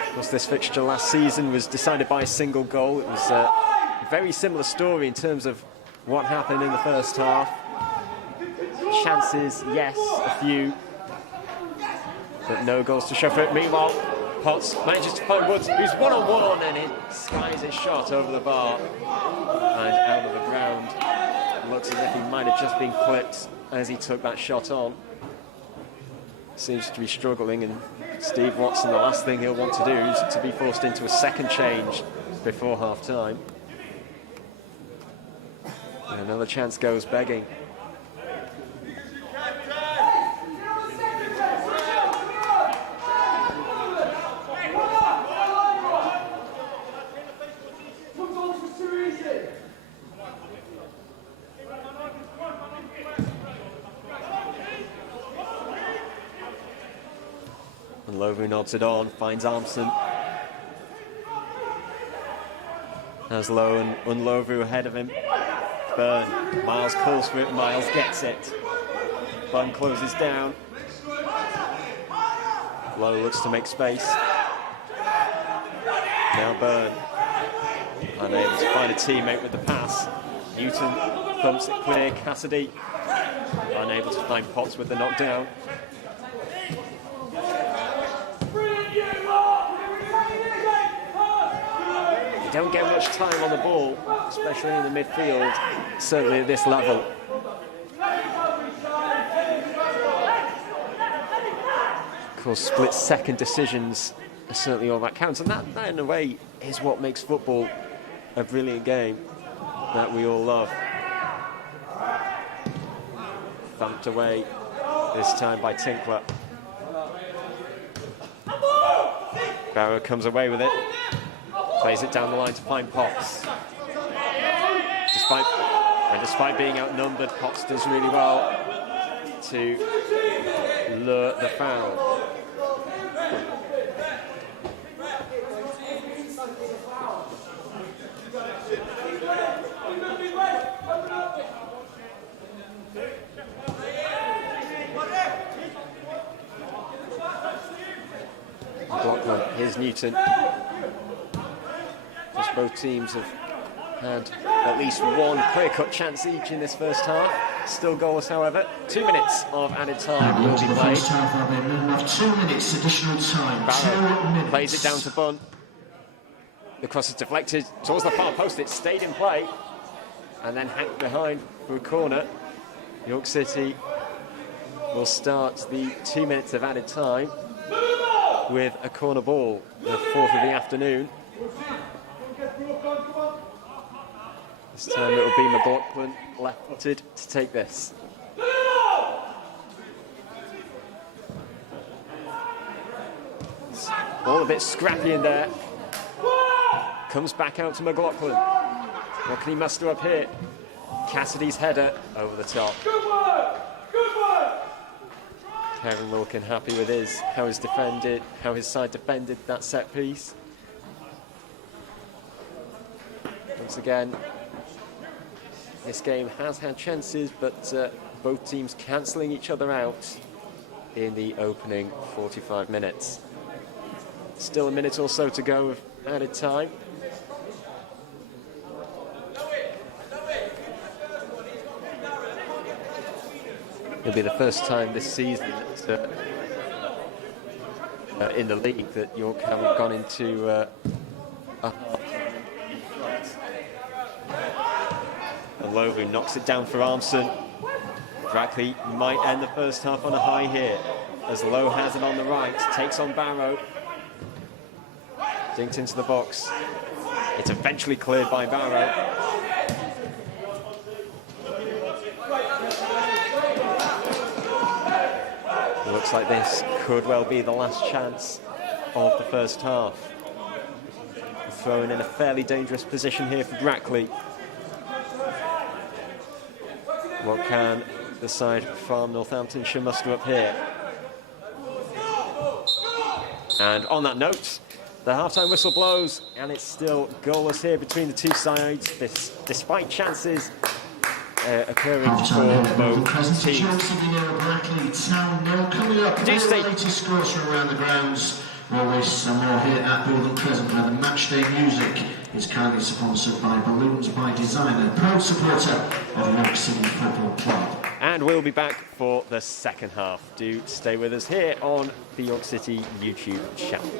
Of course, this fixture last season was decided by a single goal. It was a very similar story in terms of what happened in the first half. Chances, yes, a few, but no goals to show for it. Meanwhile, Potts manages to find Woods, who's one-on-one, and he skies his shot over the bar and out of the ground. Looks as if he might have just been clipped as he took that shot on. Seems to be struggling, and Steve Watson, the last thing he'll want to do is to be forced into a second change before half-time. And another chance goes begging. And Lovu nods it on, finds Armson. Has Lowe and Unlovu ahead of him. Byrne, Miles calls for it, Miles gets it. Bunn closes down. Lowe looks to make space. Now Byrne, unable to find a teammate with the pass. Newton thumps it clear, Cassidy, unable to find Potts with the knockdown. You don't get much time on the ball, especially in the midfield, certainly at this level. Of course, split-second decisions are certainly all that counts, and that in a way is what makes football a brilliant game that we all love. Thumped away, this time by Tinkler. Barrow comes away with it. Plays it down the line to find Potts. Despite being outnumbered, Potts does really well to lure the foul. McLaughlin, here's Newton. Just both teams have had at least one clear-cut chance each in this first half. Still goalless, however. 2 minutes of added time will be played. 2 minutes additional time. Barrow plays it down to Bunn. The cross is deflected towards the far post. It stayed in play and then hacked behind for a corner. York City will start the 2 minutes of added time with a corner ball, the fourth of the afternoon. This time it will be McLaughlin, left-footed, to take this. All a bit scrappy in there. Comes back out to McLaughlin. What can he muster up here? Cassidy's header over the top. Kevin looking happy with how his side defended that set piece. Once again, this game has had chances, but both teams cancelling each other out in the opening 45 minutes. Still a minute or so to go of added time. It'll be the first time this season that, in the league that York haven't gone into a half. And Lowe knocks it down for Armson. Brackley might end the first half on a high here, as Lowe has it on the right, takes on Barrow. Dinked into the box. It's eventually cleared by Barrow. It looks like this could well be the last chance of the first half. Thrown in a fairly dangerous position here for Brackley. What can the side from Northamptonshire muster up here. And on that note, the half-time whistle blows, and it's still goalless here between the two sides, despite chances occurring for both teams. Brackley Town 0 coming up. Do stay. Latest scores from around the grounds. Always some more here at Borden Crescent, where the matchday music is kindly sponsored by Balloons by Designer, proud supporter of York City Football Club. And we'll be back for the second half. Do stay with us here on the York City YouTube channel.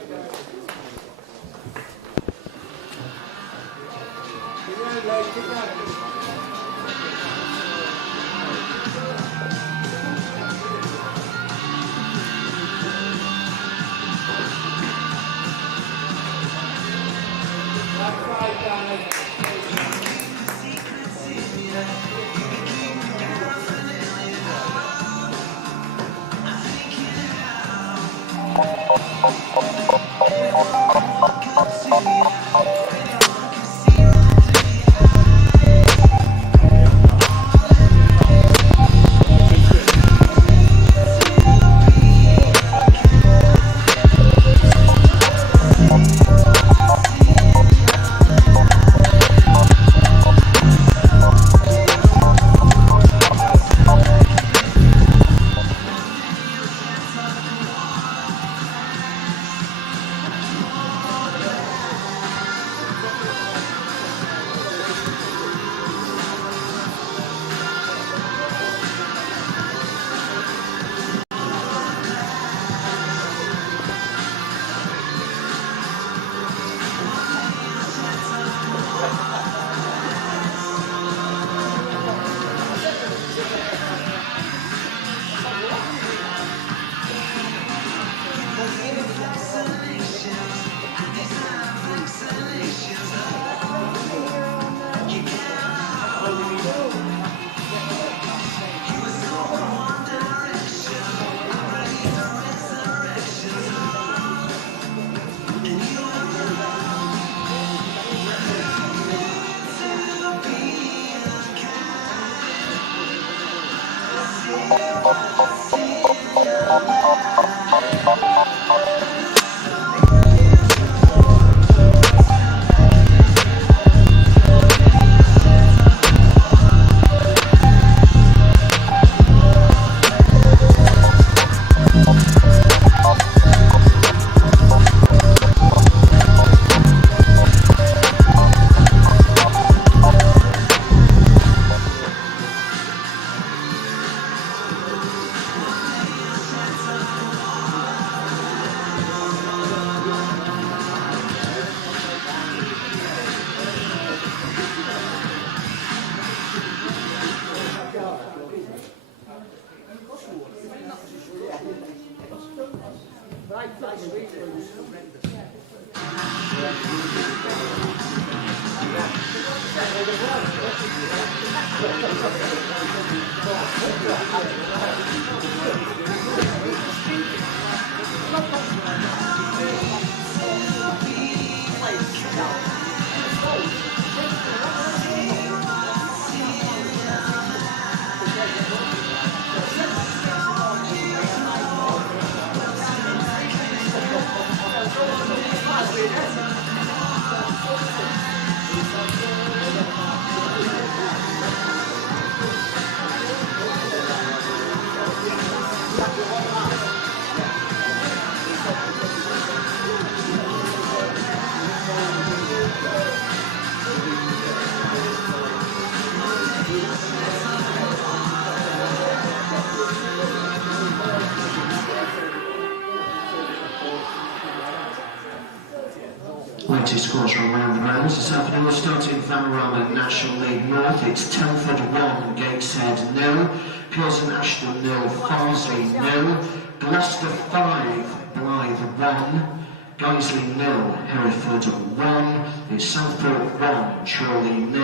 Latest scores from around the grounds this afternoon. We'll start in Vanarama National League North. It's Telford 1, Gateshead 0, Pearson Ashton 0, Farsley 0, Gloucester 5, Blythe 1, Guiseley 0, Hereford 1, it's Southport 1, Chorley 0,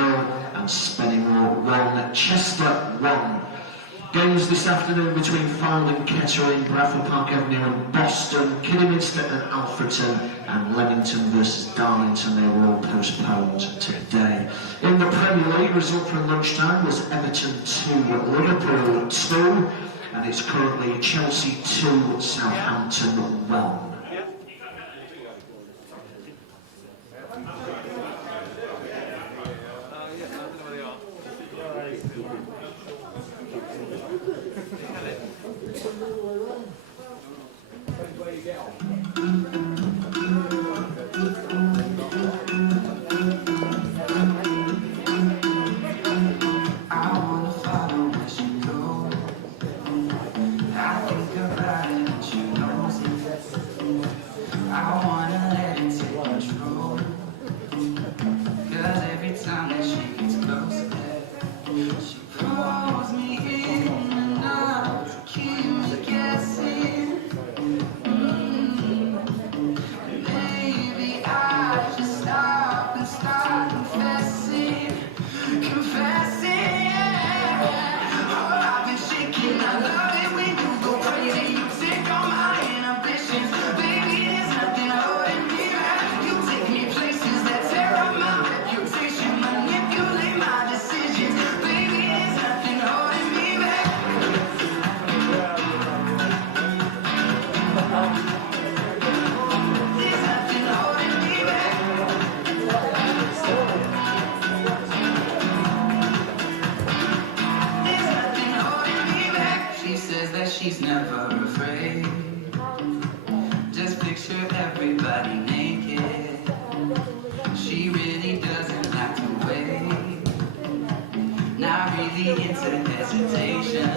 and Spennymoor 1, Chester 1. Games this afternoon between Fylde and Kettering, Bradford Park Avenue and Boston, Kidderminster and Alfreton, and Leamington versus Darlington. They were all postponed today. In the Premier Premier League result from lunchtime was Everton 2, Liverpool 2, and it's currently Chelsea 2, Southampton 1. She's never afraid. Just picture everybody naked. She really doesn't have to wait. Not really into hesitation.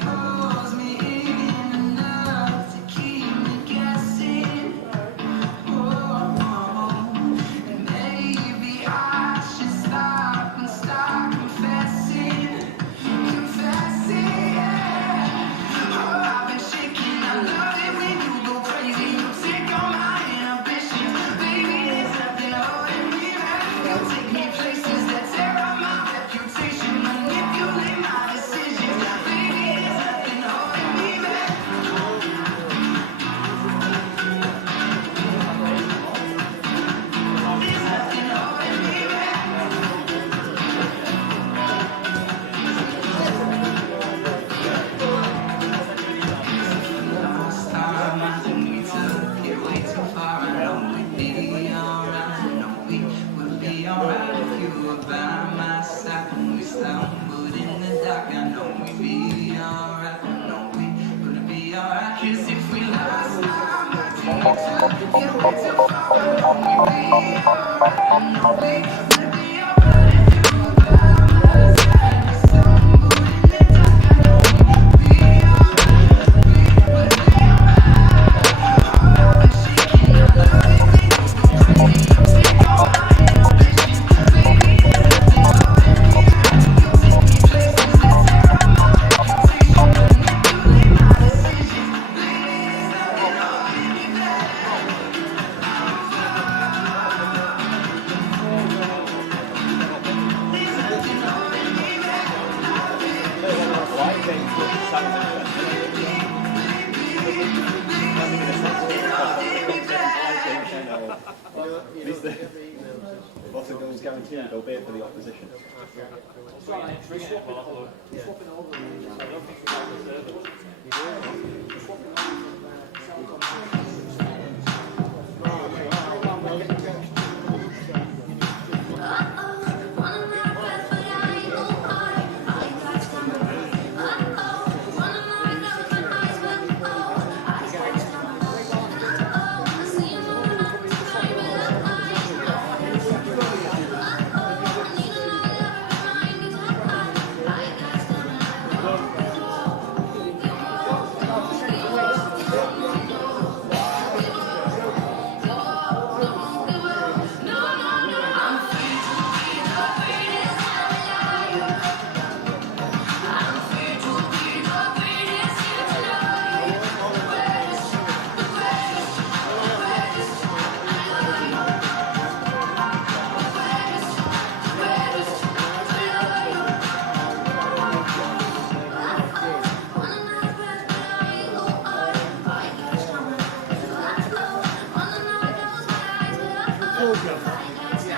Pulls me in enough to keep me guessing. And maybe I should stop and start confessing. Lots of goals guaranteed, albeit for the opposition.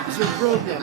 It's a program.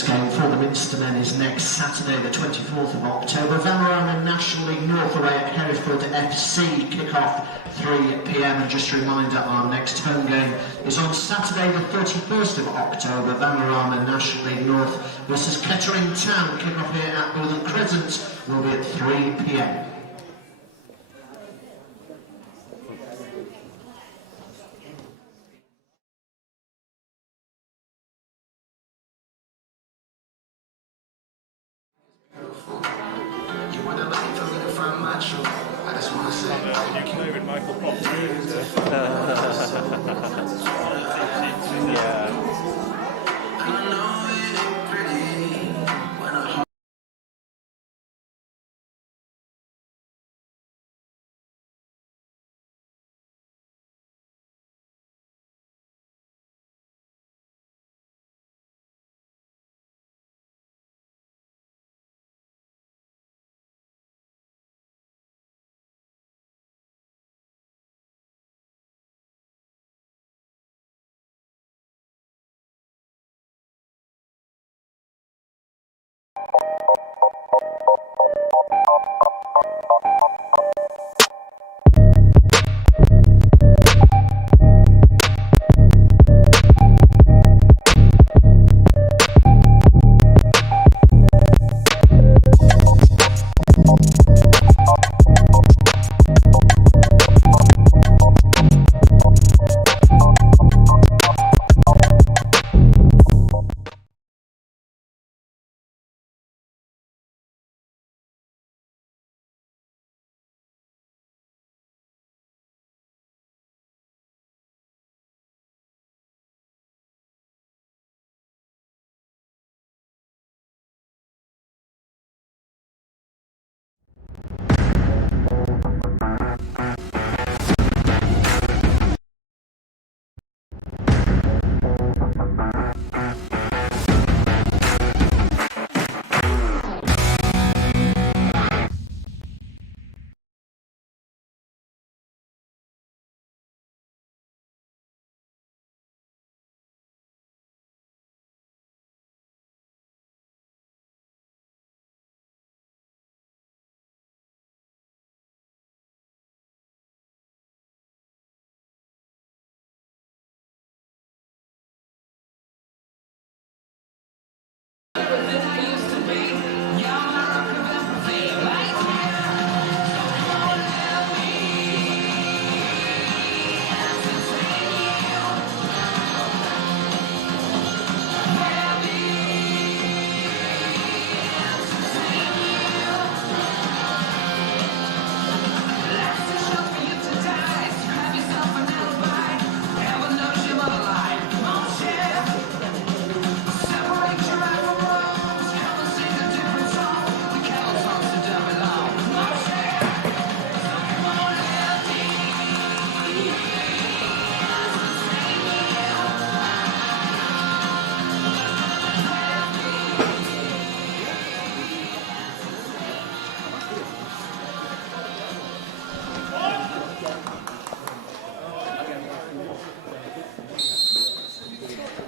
next game for the Minster men is next Saturday, the 24th of October. Vanarama National League North away at Hereford FC, kick-off 3 p.m. And just a reminder, our next home game is on Saturday, the 31st of October. Vanarama National League North versus Kettering Town. Kick-off here at Bootham Crescent will be at 3 p.m.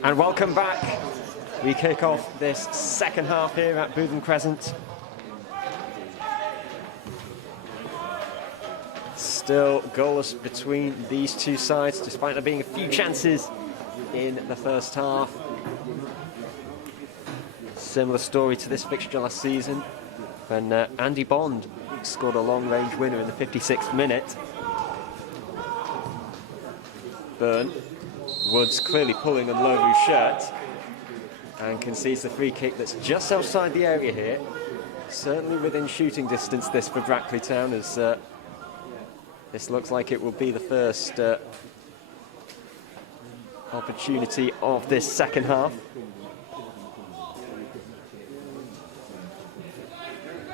And welcome back. We kick off this second half here at Bootham Crescent. Still goalless between these two sides, despite there being a few chances in the first half. Similar story to this fixture last season, when Andy Bond scored a long-range winner in the 56th minute. Byrne. Woods clearly pulling on Lovu's shirt and concedes the free kick that's just outside the area here. Certainly within shooting distance this for Brackley Town, as this looks like it will be the first opportunity of this second half.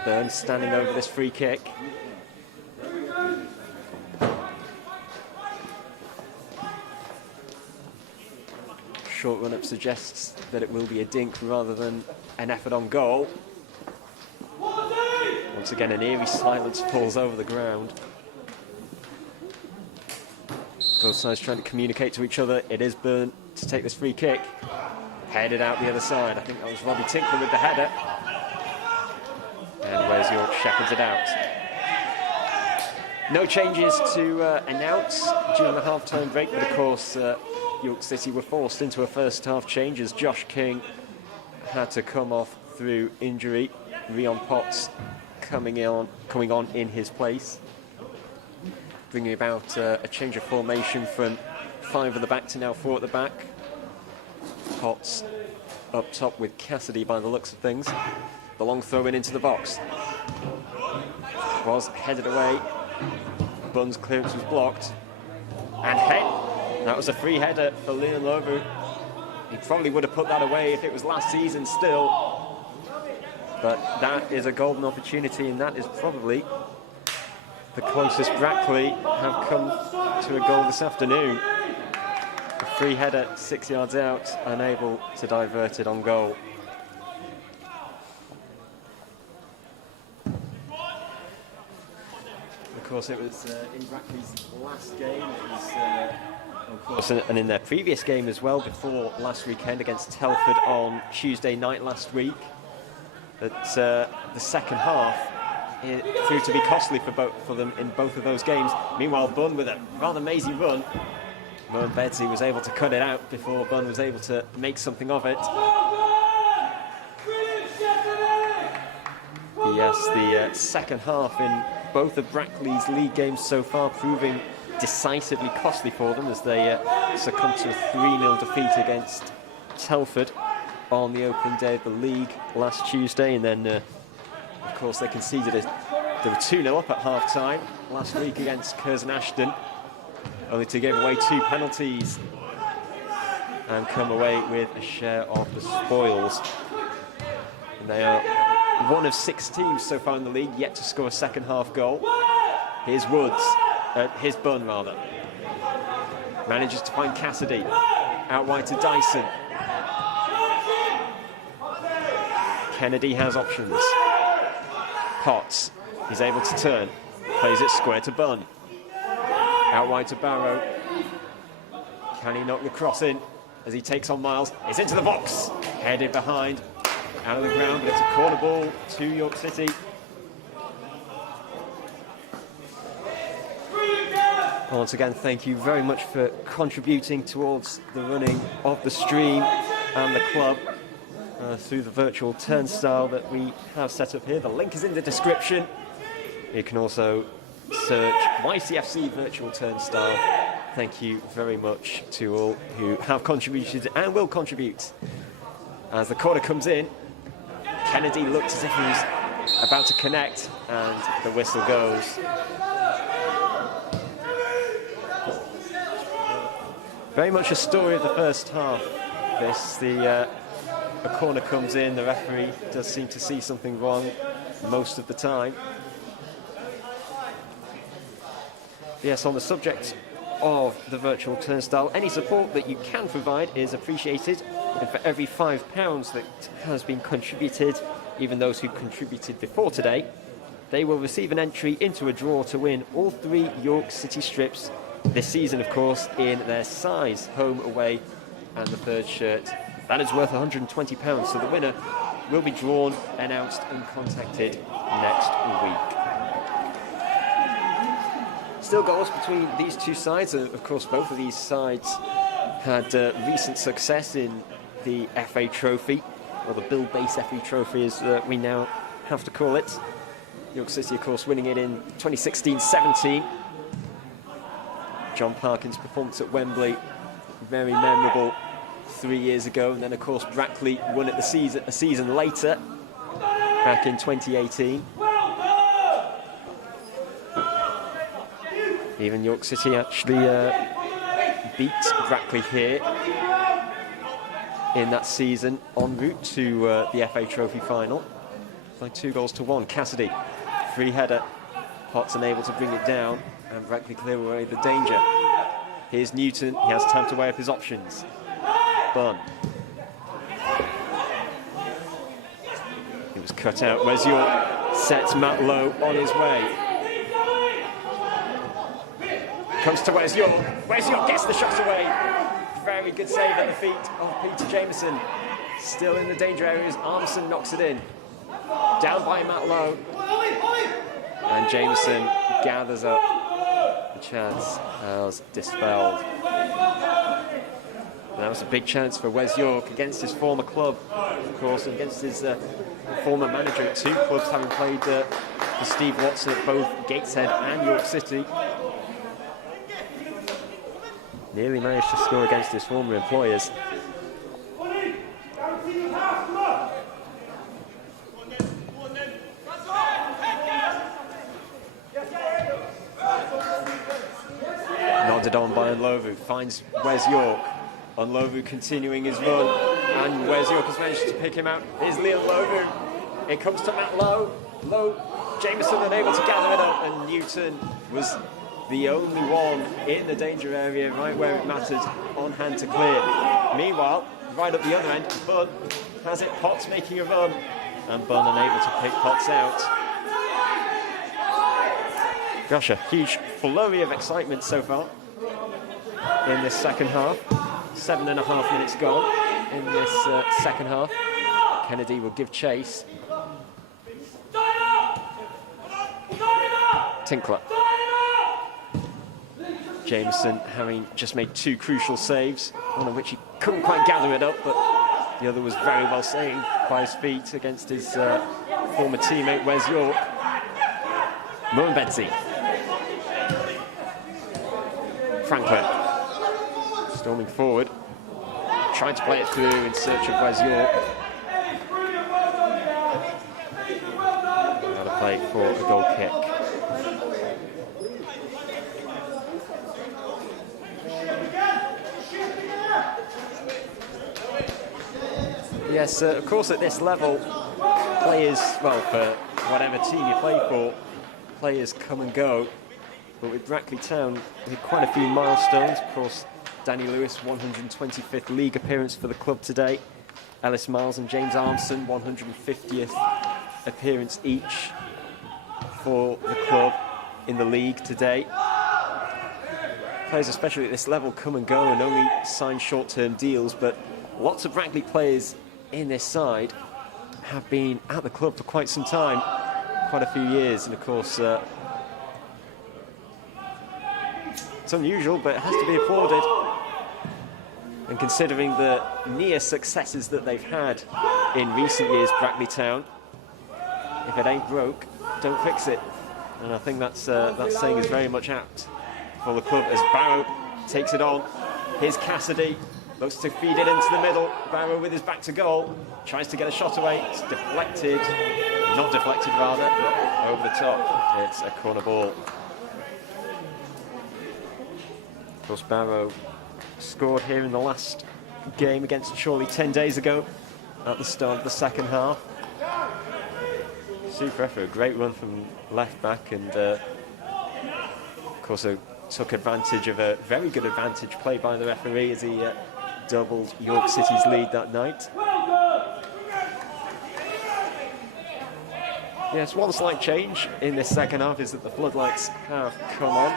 Byrne standing over this free kick. Short run-up suggests that it will be a dink rather than an effort on goal. Once again, an eerie silence falls over the ground. Both sides trying to communicate to each other. It is Byrne to take this free kick. Headed out the other side. I think that was Robbie Tinkler with the header. And Wes York shepherds it out. No changes to announce during the half-time break, but of course York City were forced into a first-half change as Josh King had to come off through injury. Rion Potts coming on in his place, bringing about a change of formation from 5 at the back to now 4 at the back. Potts up top with Cassidy by the looks of things. The long throw in into the box was headed away. Bunn's clearance was blocked, and that was a free header for Leon Lovu. He probably would have put that away if it was last season still, but that is a golden opportunity, and that is probably the closest Brackley have come to a goal this afternoon. A free header 6 yards out, unable to divert it on goal. Of course, it was in Brackley's last game. It was, of course, and in their previous game as well, before last weekend against Telford on Tuesday night last week. That the second half it proved to be costly for them in both of those games. Meanwhile, Bunn with a rather mazy run. Moen Bedsy was able to cut it out before Bunn was able to make something of it. Yes, the second half in both of Brackley's league games so far proving decisively costly for them as they succumbed to a 3-0 defeat against Telford on the opening day of the league last Tuesday, and then of course they conceded they were 2-0 up at half-time last week against Curzon Ashton, only to give away 2 penalties and come away with a share of the spoils. And they are one of 6 teams so far in the league yet to score a second half goal. Here's here's Bunn rather. Manages to find Cassidy. Out wide to Dyson. Kennedy has options. Potts, he's able to turn. Plays it square to Bunn. Out wide to Barrow. Can he knock the cross in as he takes on Miles? It's into the box. Headed behind. Out of the ground, but it's a corner ball to York City. Once again, thank you very much for contributing towards the running of the stream and the club through the virtual turnstile that we have set up here. The link is in the description. You can also search YCFC Virtual Turnstile. Thank you very much to all who have contributed and will contribute. As the corner comes in, Kennedy looked as if he was about to connect, and the whistle goes. Very much a story of the first half. A corner comes in, the referee does seem to see something wrong most of the time. Yes, on the subject of the virtual turnstile, any support that you can provide is appreciated. And for every £5 that has been contributed, even those who contributed before today, they will receive an entry into a draw to win all 3 York City strips this season, of course, in their size, home, away, and the 3rd shirt. That is worth £120, so the winner will be drawn, announced, and contacted next week. Still goals between these 2 sides. Of course, both of these sides had recent success in the FA Trophy, or the Bill Bass FA Trophy as we now have to call it. York City, of course, winning it in 2016-17. John Parkin's performance at Wembley, very memorable 3 years ago. And then, of course, Brackley won it a season later, back in 2018. Even York City actually beat Brackley here in that season en route to the FA Trophy final by 2-1. Cassidy, free header. Potts unable to bring it down, and Brackley clear away the danger. Here's Newton. He has time to weigh up his options. Bunn. He was cut out. Wes York sets Matt Lowe on his way. Comes to Wes York. Wes York gets the shot away. Very good save at the feet of Peter Jameson. Still in the danger areas. Armson knocks it in. Down by Matt Lowe. And Jameson gathers up the chance as dispelled. And that was a big chance for Wes York against his former club, of course, and against his former manager at two clubs, having played for Steve Watson at both Gateshead and York City. Nearly managed to score against his former employers. Nodded on by Onlovu, finds Wes York. Onlovu continuing his run, and Wes York has managed to pick him out. Here's Liam Onlovu. It comes to Matt Lowe. Jameson unable to gather it up, and Newton was the only one in the danger area, right where it mattered, on hand to clear. Meanwhile, right up the other end, Bunn has it. Potts making a run, and Bunn unable to pick Potts out. Gosh, a huge flurry of excitement so far in this second half. 7.5 minutes gone in this second half. Kennedy will give chase. Tinkler. Jameson having just made two crucial saves, one of which he couldn't quite gather it up, but the other was very well saved by his feet against his former teammate Wes York. Moenbedzi. Franklin. Storming forward. Trying to play it through in search of Wes York. Got to play for a goal kick. Yes, of course at this level, players, well, for whatever team you play for, players come and go. But with Brackley Town, we had quite a few milestones. Of course, Danny Lewis, 125th league appearance for the club today. Ellis Miles and James Armson, 150th appearance each for the club in the league today. Players, especially at this level, come and go and only sign short-term deals, but lots of Brackley players in this side have been at the club for quite some time, quite a few years, and of course it's unusual, but it has to be applauded. And considering the near successes that they've had in recent years, Brackley Town, if it ain't broke, don't fix it. And I think that saying is very much apt for the club as Barrow takes it on. Here's Cassidy, looks to feed it into the middle. Barrow with his back to goal, tries to get a shot away. It's deflected, not deflected rather, over the top. It's a corner ball. Of course, Barrow scored here in the last game against Chorley 10 days ago at the start of the second half. Super effort, a great run from left back, and of course took advantage of a very good advantage played by the referee as he doubled York City's lead that night. Yes, one slight change in this second half is that the floodlights have come on.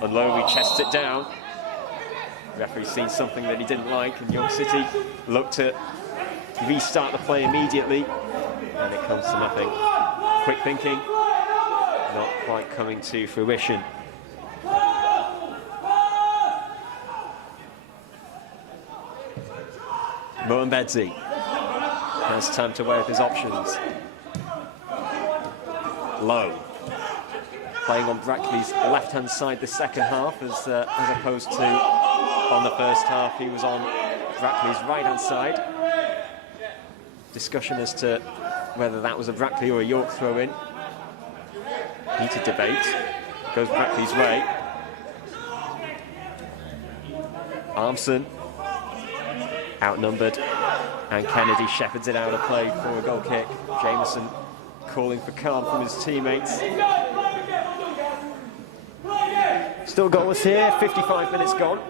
And Lowe chests it down. The referee's seen something that he didn't like, and York City looked to restart the play immediately, and it comes to nothing. Quick thinking, not quite coming to fruition. Moenbedzi has time to weigh up his options. Lowe playing on Brackley's left-hand side the second half, as opposed to on the first half he was on Brackley's right-hand side. Discussion as to whether that was a Brackley or a York throw-in. Heated debate. Goes Brackley's way. Armson outnumbered, and Kennedy shepherds it out of play for a goal kick. Jameson calling for calm from his teammates. Still goalless here, 55 minutes gone.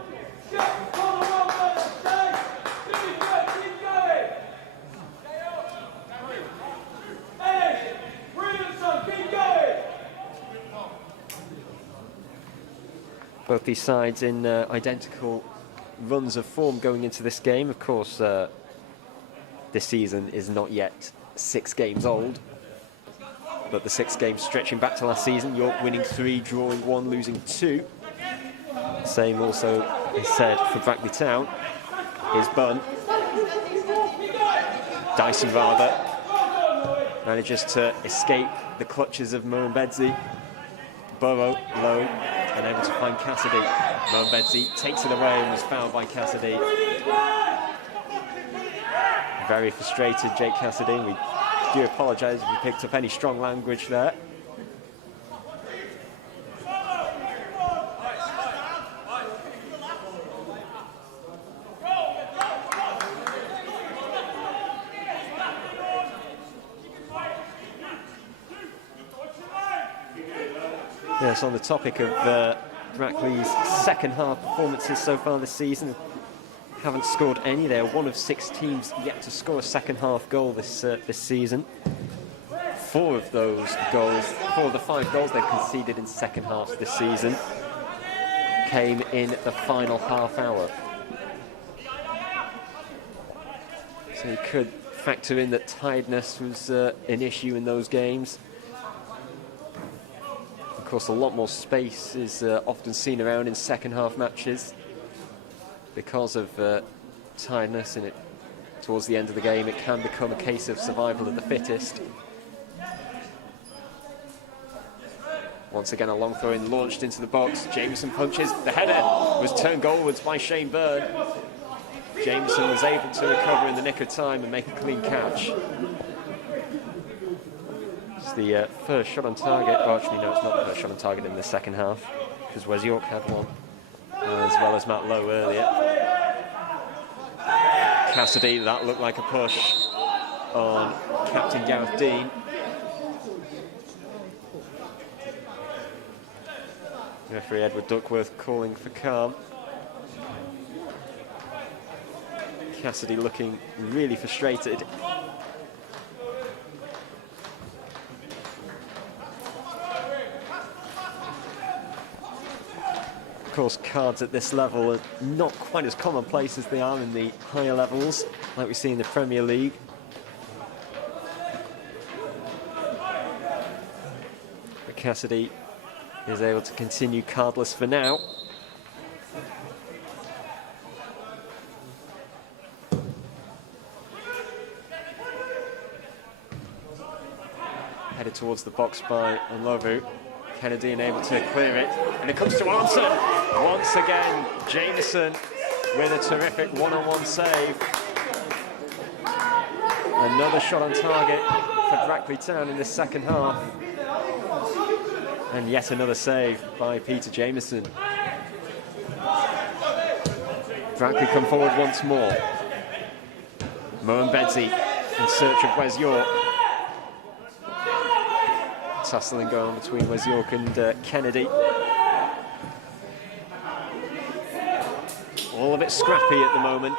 Both these sides in identical runs of form going into this game. Of course, this season is not yet 6 games old, but the 6 games stretching back to last season. York winning 3, drawing 1, losing 2. Same also is said for Brackley Town. Here's Bunn. Dyson rather manages to escape the clutches of Moembedzi. Burrow low, unable to find Cassidy. Moembedzi takes it away and was fouled by Cassidy. Very frustrated, Jake Cassidy. We do apologise if we picked up any strong language there. Yes, on the topic of Brackley's second half performances so far this season, haven't scored any. They're one of 6 teams yet to score a second half goal this season. 4 of those goals, 4 of the 5 goals they've conceded in second halves this season came in the final half hour. So you could factor in that tiredness was an issue in those games. Of course, a lot more space is often seen around in second half matches because of tiredness, and towards the end of the game it can become a case of survival of the fittest. Once again, a long throw in launched into the box. Jameson punches. The header was turned goalwards by Shane Byrne. Jameson was able to recover in the nick of time and make a clean catch. It's the first shot on target. Oh, actually, no, it's not the first shot on target in the second half, because Wes York had one, as well as Matt Lowe earlier. Cassidy, that looked like a push on Captain Gareth Dean. Referee Edward Duckworth calling for calm. Cassidy looking really frustrated. Of course, cards at this level are not quite as commonplace as they are in the higher levels, like we see in the Premier League. But Cassidy is able to continue cardless for now. Headed towards the box by Onlovu. Kennedy unable to clear it, and it comes to Arnson. Once again, Jameson with a terrific one-on-one save. Another shot on target for Brackley Town in the second half. And yet another save by Peter Jameson. Brackley come forward once more. Moembedzi in search of Wes York. Tussling going on between Wes York and Kennedy. All a bit scrappy at the moment.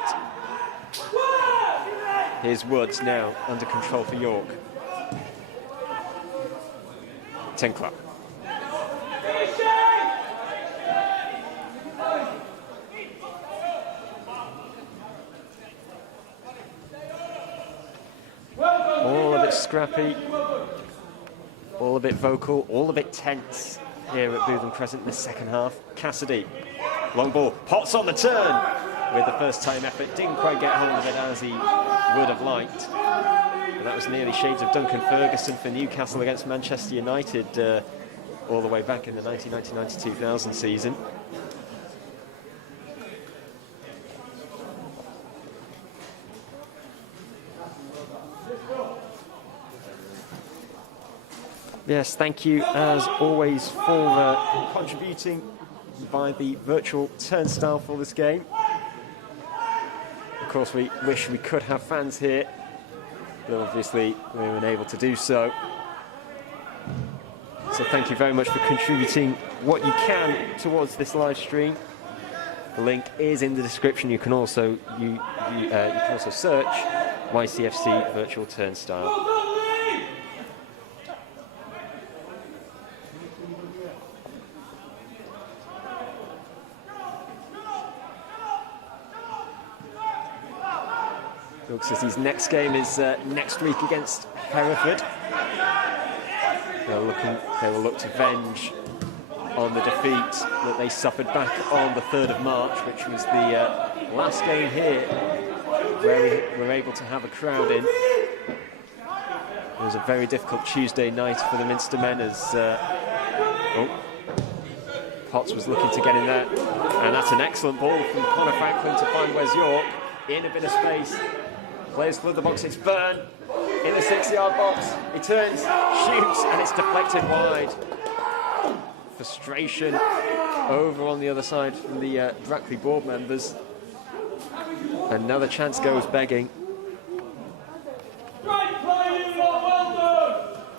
Here's Woods now under control for York. Tinkler. All a bit scrappy. All a bit vocal, all a bit tense here at Bootham Crescent in the second half. Cassidy, long ball, Potts on the turn with the first time effort. Didn't quite get hold of it as he would have liked. But that was nearly shades of Duncan Ferguson for Newcastle against Manchester United all the way back in the 1990-2000 season. Yes, thank you as always for contributing by the virtual turnstile for this game. Of course, we wish we could have fans here, but obviously we were unable to do so. So thank you very much for contributing what you can towards this live stream. The link is in the description. You can also you can also search YCFC virtual turnstile. York City's next game is next week against Hereford. They will look to avenge on the defeat that they suffered back on the 3rd of March, which was the last game here where we were able to have a crowd in. It was a very difficult Tuesday night for the Minster men as Potts was looking to get in there, and that's an excellent ball from Connor Franklin to find Wes York in a bit of space. Players flood the box, it's Byrne in the 6-yard box. He turns, shoots, and it's deflected wide. Frustration over on the other side from the Brackley board members. Another chance goes begging.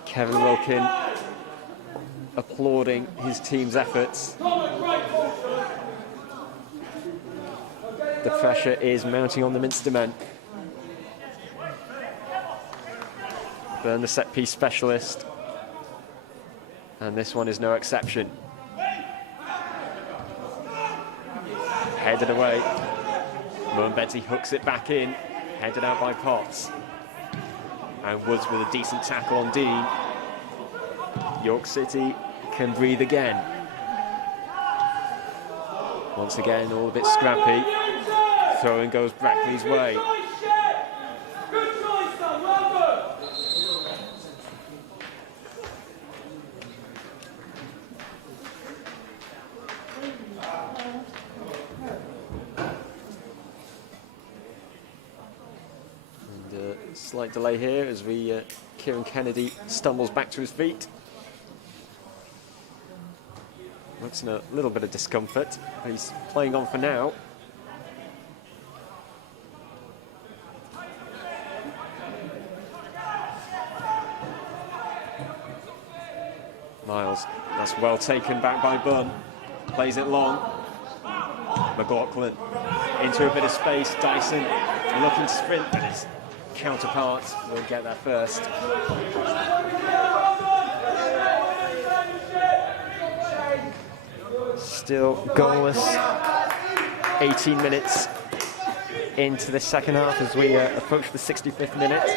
Kevin Wilkin applauding his team's efforts. The pressure is mounting on the Minster men. Byrne, the set-piece specialist, and this one is no exception. Headed away. Betty hooks it back in, headed out by Potts. And Woods with a decent tackle on Dean. York City can breathe again. Once again, all a bit scrappy. Throw-in goes Brackley's way. Slight delay here as Kieran Kennedy stumbles back to his feet. Looks in a little bit of discomfort, but he's playing on for now. Miles, that's well taken back by Bunn. Plays it long. McLaughlin into a bit of space. Dyson looking to sprint, but his counterpart will get there first. Still goalless. 18 minutes into the second half as we approach the 65th minute.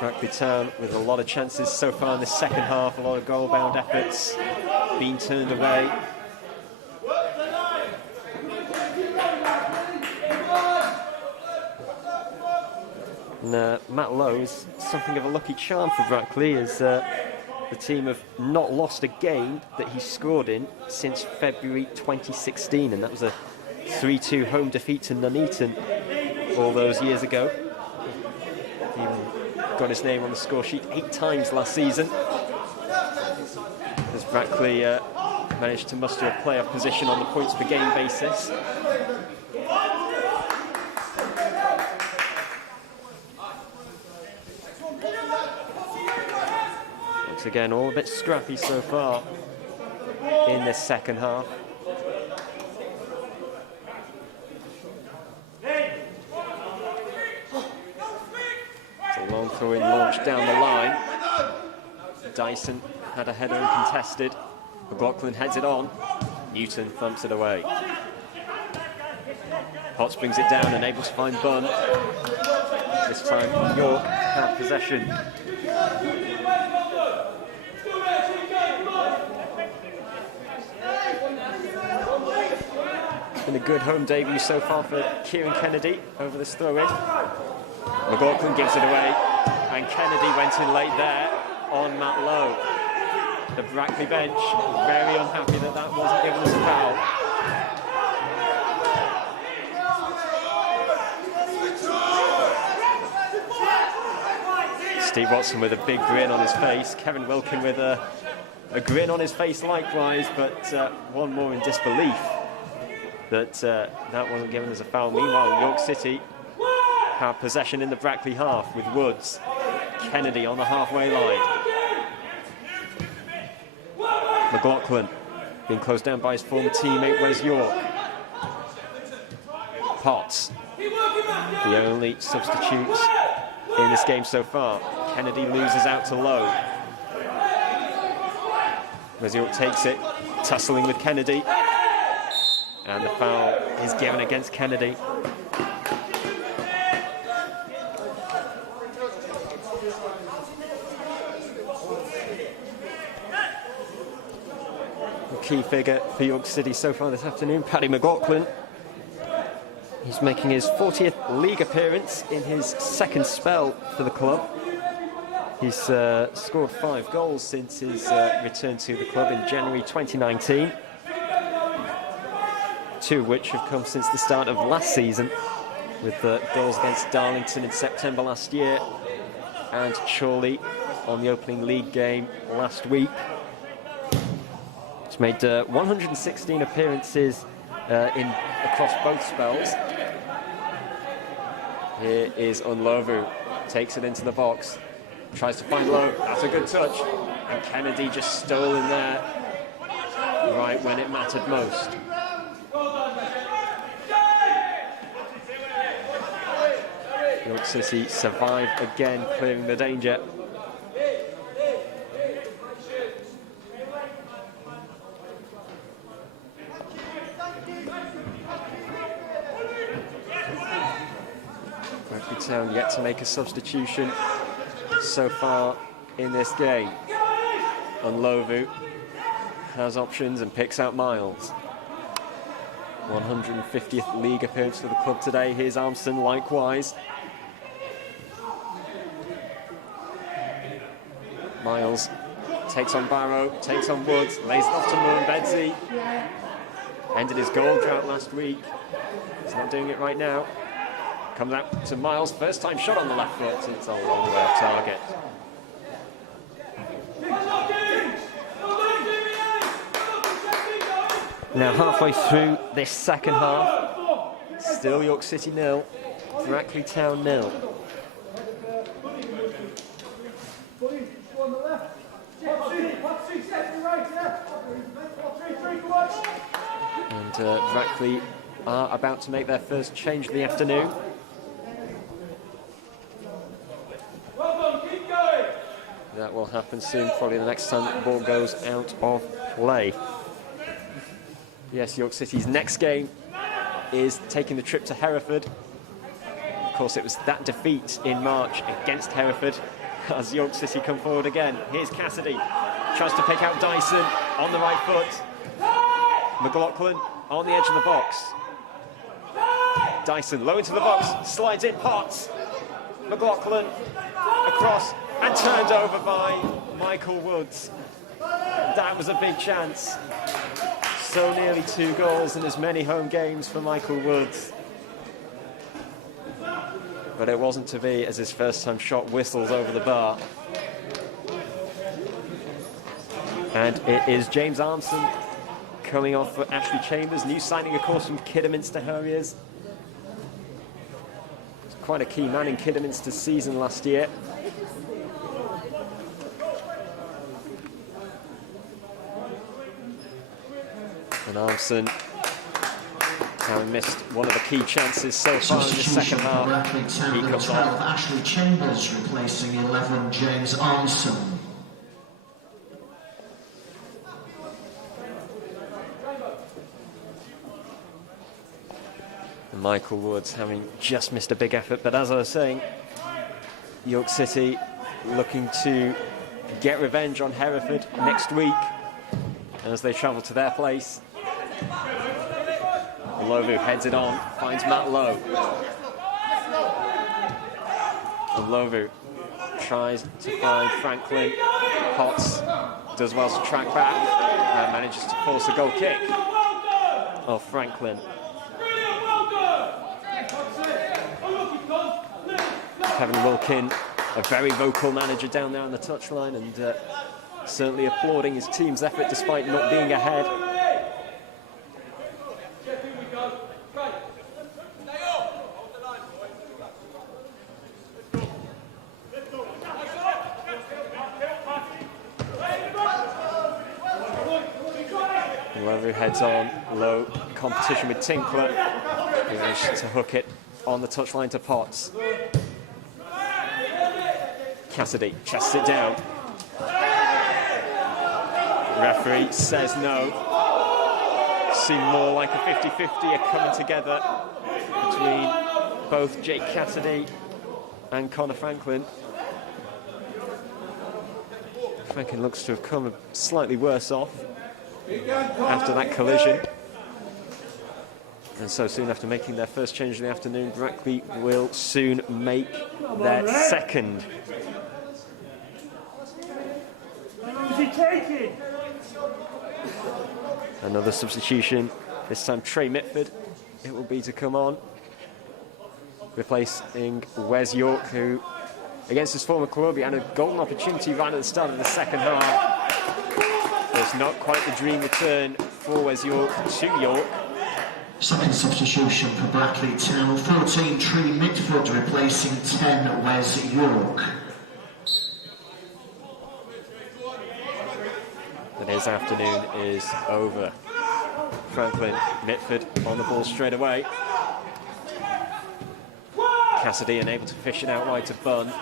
Brackley Town with a lot of chances so far in the second half, a lot of goal-bound efforts being turned away. And Matt Lowe is something of a lucky charm for Brackley, as the team have not lost a game that he scored in since February 2016, and that was a 3-2 home defeat to Nuneaton all those years ago. He even got his name on the score sheet 8 times last season, as Brackley managed to muster a playoff position on the points per game basis. Once again, all a bit scrappy so far in this second half. It's a long throw-in launch down the line. Dyson had a header uncontested. McLaughlin heads it on. Newton thumps it away. Potts brings it down and able to find Bunn. This time York have possession. It's been a good home debut so far for Kieran Kennedy over this throw-in. McLaughlin gives it away, and Kennedy went in late there on Matt Lowe. The Brackley bench very unhappy that that wasn't given as a foul. Steve Watson with a big grin on his face. Kevin Wilkin with a grin on his face likewise, but one more in disbelief that that wasn't given as a foul. Meanwhile, York City have possession in the Brackley half with Woods. Kennedy on the halfway line. McLaughlin being closed down by his former teammate Wes York. Potts, the only substitutes in this game so far. Kennedy loses out to Lowe. Wes York takes it, tussling with Kennedy. And the foul is given against Kennedy. A key figure for York City so far this afternoon, Paddy McLaughlin. He's making his 40th league appearance in his second spell for the club. He's scored 5 goals since his return to the club in January 2019. 2 of which have come since the start of last season, with goals against Darlington in September last year and Chorley on the opening league game last week. He's made 116 appearances across both spells. Here is Unlovu, takes it into the box, tries to find Lowe, that's a good touch, and Kennedy just stole in there right when it mattered most. York City survive again, clearing the danger. Brackley Town yet to make a substitution so far in this game. Unlovu has options and picks out Miles. 150th league appearance for the club today. Here's Armstrong likewise. Miles takes on Barrow, takes on Woods, lays it off to Mullen-Bedsy. Ended his goal drought last week. He's not doing it right now. Comes out to Miles, first time shot on the left foot. It's a long way off target. Now halfway through this second half, still York City 0, Brackley Town 0. And Brackley are about to make their first change of the afternoon. That will happen soon, probably the next time the ball goes out of play. Yes, York City's next game is taking the trip to Hereford. Of course, it was that defeat in March against Hereford as York City come forward again. Here's Cassidy, tries to pick out Dyson on the right foot. McLaughlin on the edge of the box. Dyson low into the box, slides in, Potts. McLaughlin across and turned over by Michael Woods. That was a big chance. So nearly 2 goals in as many home games for Michael Woods. But it wasn't to be as his first time shot whistles over the bar. And it is James Armstrong coming off for Ashley Chambers, new signing of course from Kidderminster Harriers. Quite a key man in Kidderminster's season last year. And Armstrong, having missed one of the key chances so far in the second half, he comes off. Ashley Chambers replacing 11 James Armstrong. And Michael Woods having just missed a big effort, but as I was saying, York City looking to get revenge on Hereford next week as they travel to their place. Lovu heads it on, finds Matt Lowe. And Lovu tries to find Franklin. Potts does well to track back and manages to force a goal kick of Franklin. Kevin Wilkin, a very vocal manager down there on the touchline, and certainly applauding his team's effort despite not being ahead. Lowe heads on, low competition with Tinkler. He managed to hook it on the touchline to Potts. Cassidy chests it down. Referee says no. seem more like a 50-50, a coming together between both Jake Cassidy and Connor Franklin. Franklin looks to have come slightly worse off after that collision. And so soon after making their first change of the afternoon, Brackley will soon make their second. Another substitution, this time Trey Mitford, it will be to come on, replacing Wes York, who, against his former club, he had a golden opportunity right at the start of the second half. It's not quite the dream return for Wes York to York. Second substitution for Brackley Town, 14 Tree Mitford replacing 10 Wes York. And his afternoon is over. Franklin, Mitford on the ball straight away. Cassidy unable to fish it out wide to Bunn.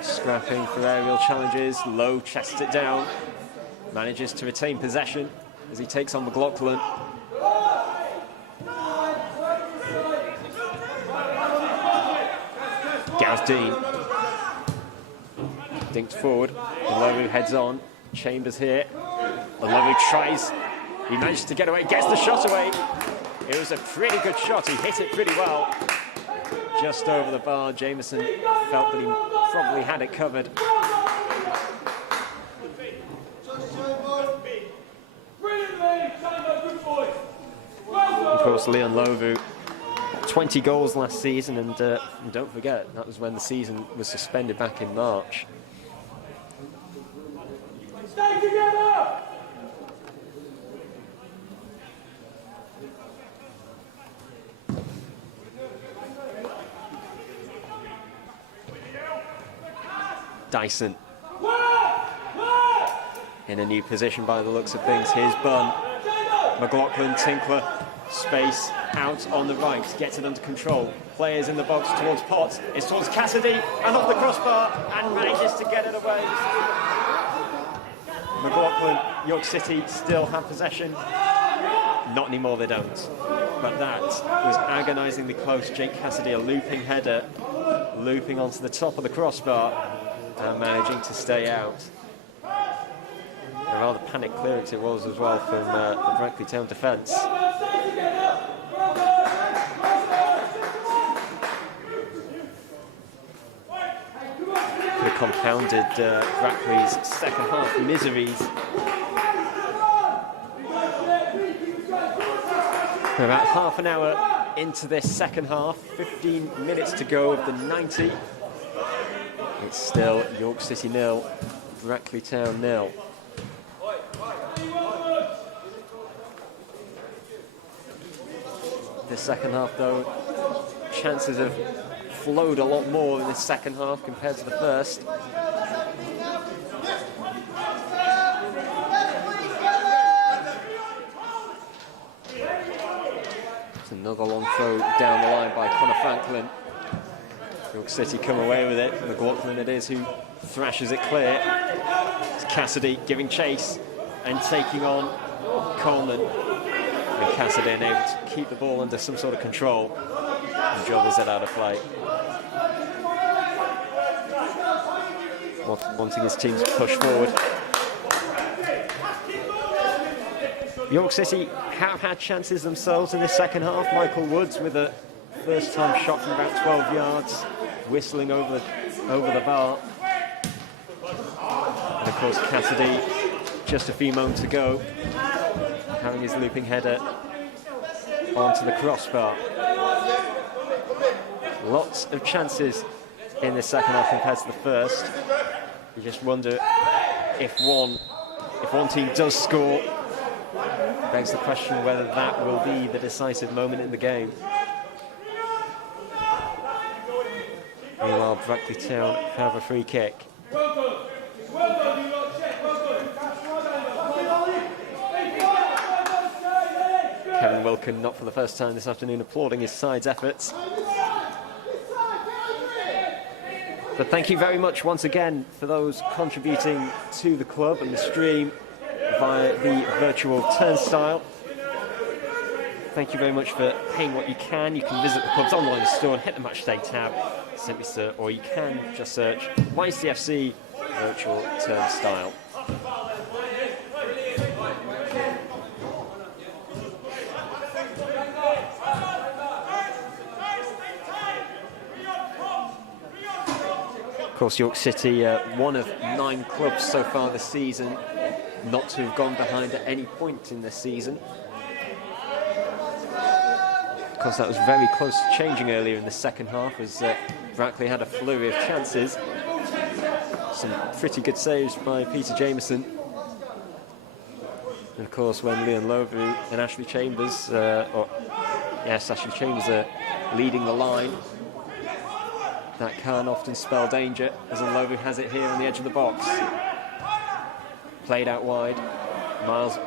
Scrapping for aerial challenges, Lowe chests it down. Manages to retain possession as he takes on McLaughlin. Gowsdean dinked forward. Lowe heads on. Chambers here. Lowe tries. He manages to get away, gets the shot away. It was a pretty good shot. He hit it pretty well. Just over the bar. Jameson felt that he probably had it covered. Of course, Leon Lovu, 20 goals last season, and don't forget, that was when the season was suspended back in March. Stay together! Dyson in a new position by the looks of things. Here's Bunn. McLaughlin, Tinkler, space out on the right, gets it under control. Players in the box towards Potts. It's towards Cassidy and off the crossbar and manages to get it away. McLaughlin, York City still have possession. Not anymore, they don't. But that was agonisingly close. Jake Cassidy, a looping header, looping onto the top of the crossbar and managing to stay out. A rather panic clearance it was as well from the Brackley Town defence. Could have compounded Brackley's second half miseries. We're about half an hour into this second half, 15 minutes to go of the 90. It's still York City 0, Brackley Town 0. The second half, though, chances have flowed a lot more in this second half compared to the first. It's another long throw down the line by Connor Franklin. York City come away with it. McLaughlin it is who thrashes it clear. It's Cassidy giving chase and taking on Coleman. And Cassidy unable to keep the ball under some sort of control and jobbers it out of play. Wanting his team to push forward. York City have had chances themselves in this second half. Michael Woods with a first-time shot from about 12 yards, whistling over the bar. And of course Cassidy, just a few moments ago, having his looping header onto the crossbar. Lots of chances in this second half compared to the first. You just wonder if one team does score, begs the question whether that will be the decisive moment in the game. Meanwhile, Brackley Town have a free kick. Kevin Wilkin, not for the first time this afternoon, applauding his side's efforts. But thank you very much once again for those contributing to the club and the stream via the virtual turnstile. Thank you very much for paying what you can. You can visit the club's online store and hit the Matchday tab, simply search, or you can just search YCFC virtual turnstile. Of course, York City, one of 9 clubs so far this season not to have gone behind at any point in this season. Of course, that was very close to changing earlier in the second half as Brackley had a flurry of chances. Some pretty good saves by Peter Jameson. And of course, when Leon Lovu and Ashley Chambers, Ashley Chambers are leading the line, that can often spell danger, as Lovu has it here on the edge of the box. Played out wide. Miles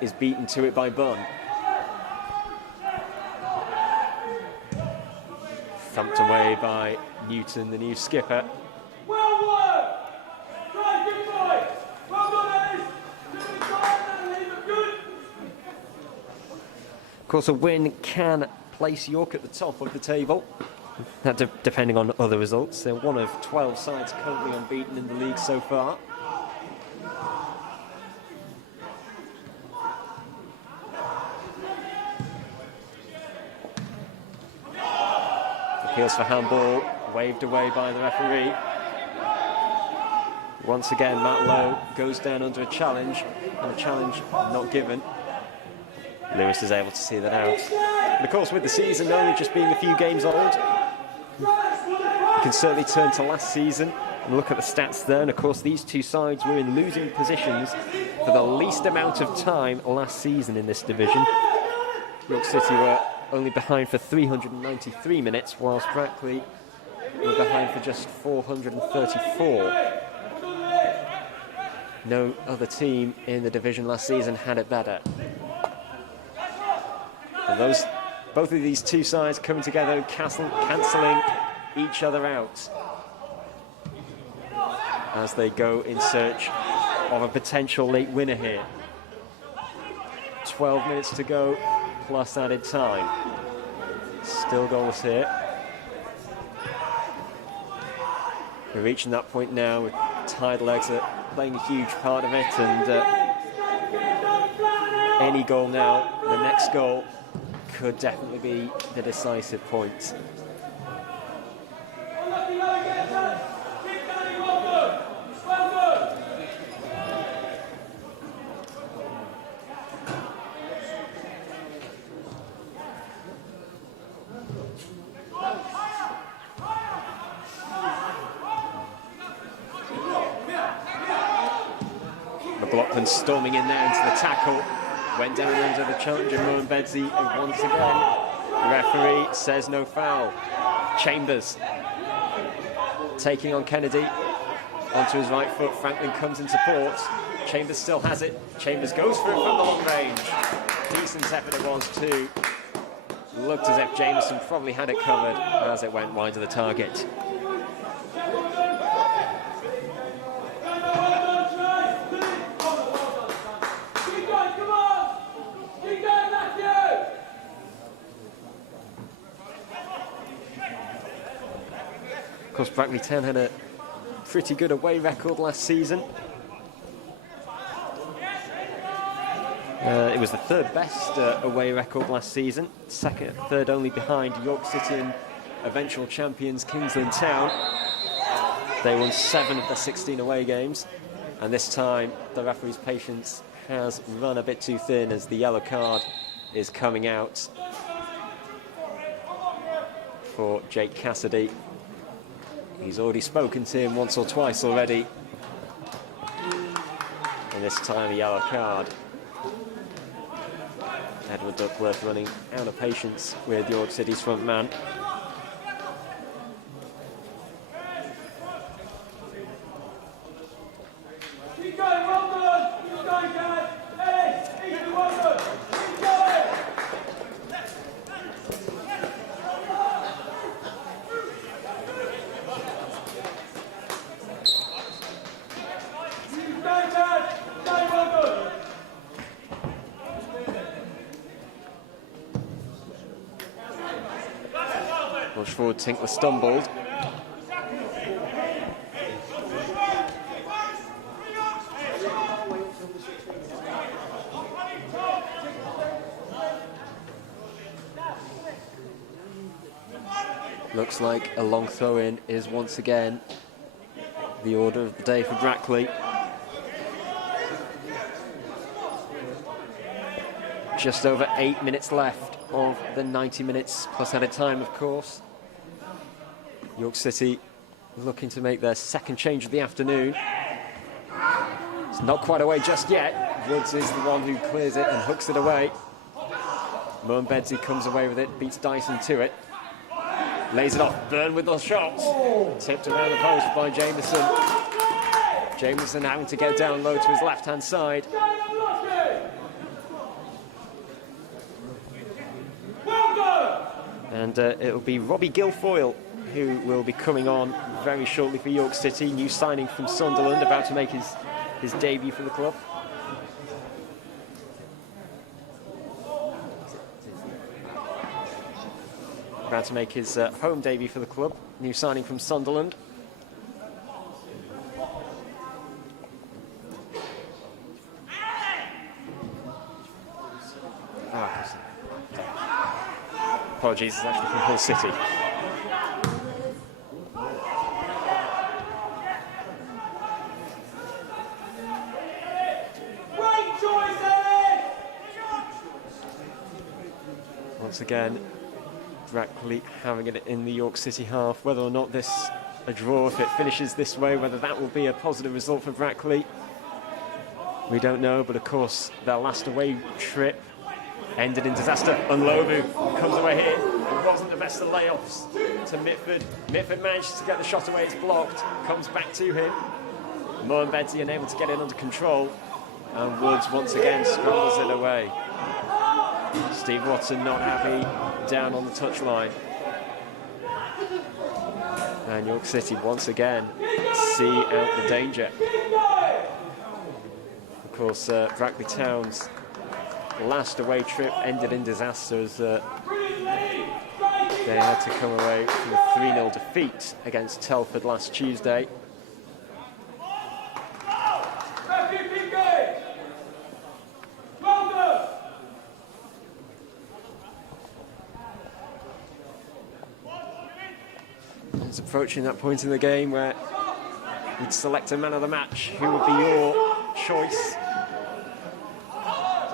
is beaten to it by Bunn. Thumped away by Newton, the new skipper. Well worked! Right, good boy! Well done, Ellis! Good try and leave it good! Of course, a win can place York at the top of the table. That depending on other results. They're one of 12 sides currently unbeaten in the league so far. Appeals for handball, waved away by the referee. Once again, Matt Lowe goes down under a challenge, and a challenge not given. Lewis is able to see that out. And of course, with the season only just being a few games old, you can certainly turn to last season and look at the stats there. And of course, these two sides were in losing positions for the least amount of time last season in this division. York City were only behind for 393 minutes, whilst Brackley were behind for just 434. No other team in the division last season had it better. And both of these two sides coming together, cancelling each other out as they go in search of a potential late winner here. 12 minutes to go, plus added time. Still goals here. We're reaching that point now with tide legs are playing a huge part of it, and any goal now, the next goal, could definitely be the decisive point. McLaughlin storming in there into the tackle. Went down under the challenger, Moen Bedsy, and once again, the referee says no foul. Chambers taking on Kennedy onto his right foot. Franklin comes in support. Chambers still has it. Chambers goes for it from the long range. Decent effort it was too. Looked as if Jameson probably had it covered as it went wide of the target. Of course, Brackley Town had a pretty good away record last season. It was the third best away record last season, third only behind York City and eventual champions Kingsland Town. They won 7 of their 16 away games, and this time the referee's patience has run a bit too thin as the yellow card is coming out for Jake Cassidy. He's already spoken to him once or twice already, and this time a yellow card. Edward Duckworth running out of patience with York City's front man. Keep going, well done! Keep going, guys! Ellis, Ethan, well done! Keep going! Keep going, guys! Keep going, well done! Push forward, Tinkler stumbled. Looks like a long throw-in is once again the order of the day for Brackley. Just over 8 minutes left of the 90 minutes plus added time, of course. York City looking to make their second change of the afternoon. It's not quite away just yet. Woods is the one who clears it and hooks it away. Moembedzi comes away with it, beats Dyson to it. Lays it off, Byrne with those shots. Tipped around the post by Jameson. Jameson having to get down low to his left-hand side. And it'll be Robbie Guilfoyle who will be coming on very shortly for York City. New signing from Sunderland, about to make his debut for the club. About to make his home debut for the club. New signing from Sunderland. Apologies, it's actually from Hull City. Great choice, Eric! Once again, Brackley having it in the York City half. Whether or not this a draw, if it finishes this way, whether that will be a positive result for Brackley, we don't know. But of course, their last away trip ended in disaster. Unlovu comes away here. It wasn't the best of layoffs to Mitford. Mitford manages to get the shot away. It's blocked. Comes back to him. Moembedzi unable to get it under control. And Woods once again scrambles it away. Steve Watson not happy down on the touchline. And York City once again see out the danger. Of course, Brackley Town's last away trip ended in disaster as they had to come away from a 3-0 defeat against Telford last Tuesday. It's approaching that point in the game where you'd select a man of the match. Who would be your choice?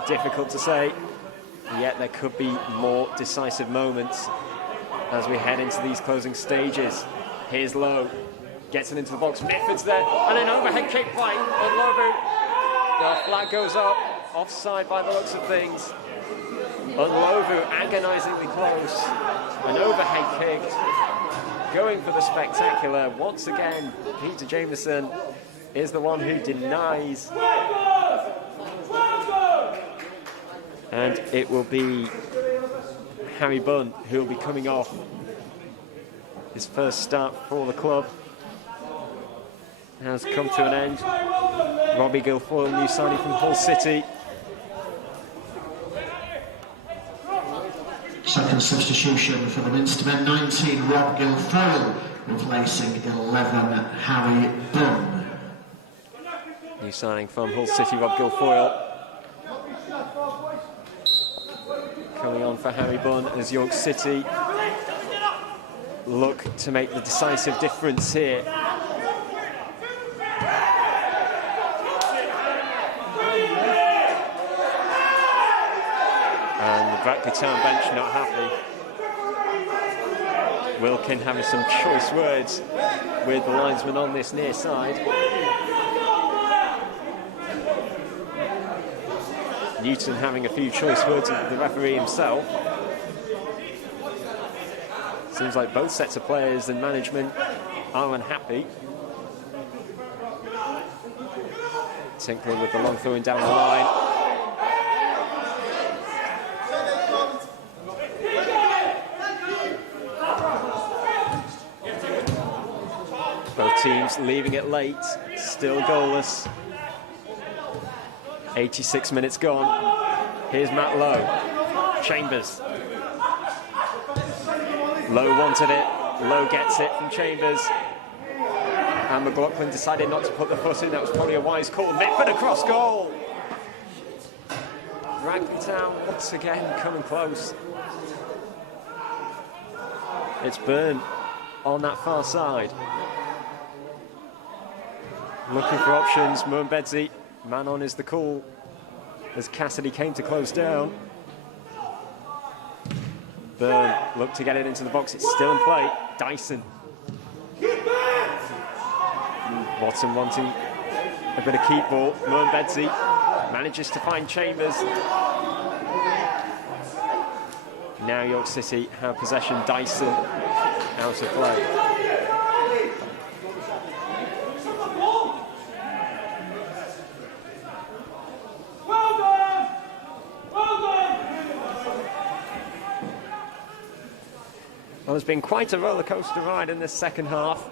Difficult to say, yet there could be more decisive moments as we head into these closing stages. Here's Lowe, gets it into the box, Mitford's there, and an overhead kick by Unlovu. The flag goes up, offside by the looks of things. Unlovu agonisingly close, an overhead kick, going for the spectacular. Once again, Peter Jameson is the one who denies. And it will be Harry Bunn who will be coming off his first start for the club. Has come to an end. Robbie Guilfoyle, new signing from Hull City. Second substitution for the Minstermen, 19 Rob Guilfoyle, replacing 11 Harry Bunn. New signing from Hull City, Rob Guilfoyle. Coming on for Harry Bunn as York City look to make the decisive difference here. And the Brackley Town bench not happy. Wilkin having some choice words with the linesman on this near side. Newton having a few choice words with the referee himself. Seems like both sets of players and management are unhappy. Tinkler with the long throwing down the line. Both teams leaving it late, still goalless. 86 minutes gone. Here's Matt Lowe. Chambers. Lowe wanted it. Lowe gets it from Chambers. And McLaughlin decided not to put the foot in. That was probably a wise call. Mitford across goal. Brackley Town once again coming close. It's Byrne on that far side. Looking for options. Mumbedzi, man on is the call as Cassidy came to close down. Byrne looked to get it into the box. It's still in play. Dyson. Watson wanting a bit of keep ball. Mumbedzi manages to find Chambers. Now York City have possession. Dyson out of play. Well, it's been quite a roller coaster ride in this second half.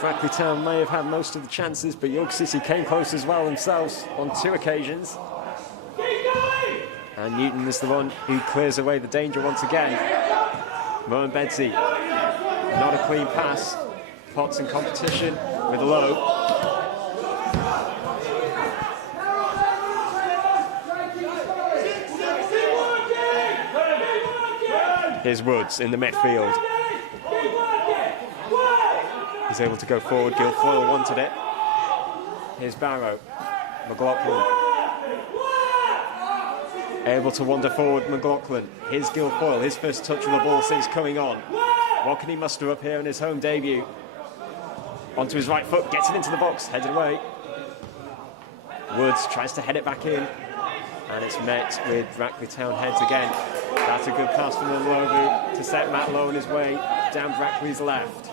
Brackley Town may have had most of the chances, but York City came close as well themselves on 2 occasions. And Newton is the one who clears away the danger once again. Mumbedzi, not a clean pass. Potts in competition with Lowe. Here's Woods in the midfield. He's able to go forward. Guilfoyle wanted it. Here's Barrow. McLaughlin. Able to wander forward, McLaughlin. Here's Guilfoyle, his first touch of the ball since coming on. What can he muster up here in his home debut? Onto his right foot, gets it into the box, headed away. Woods tries to head it back in. And it's met with Brackley Town heads again. That's a good pass from Lowe to set Matt Lowe on his way down Brackley's left.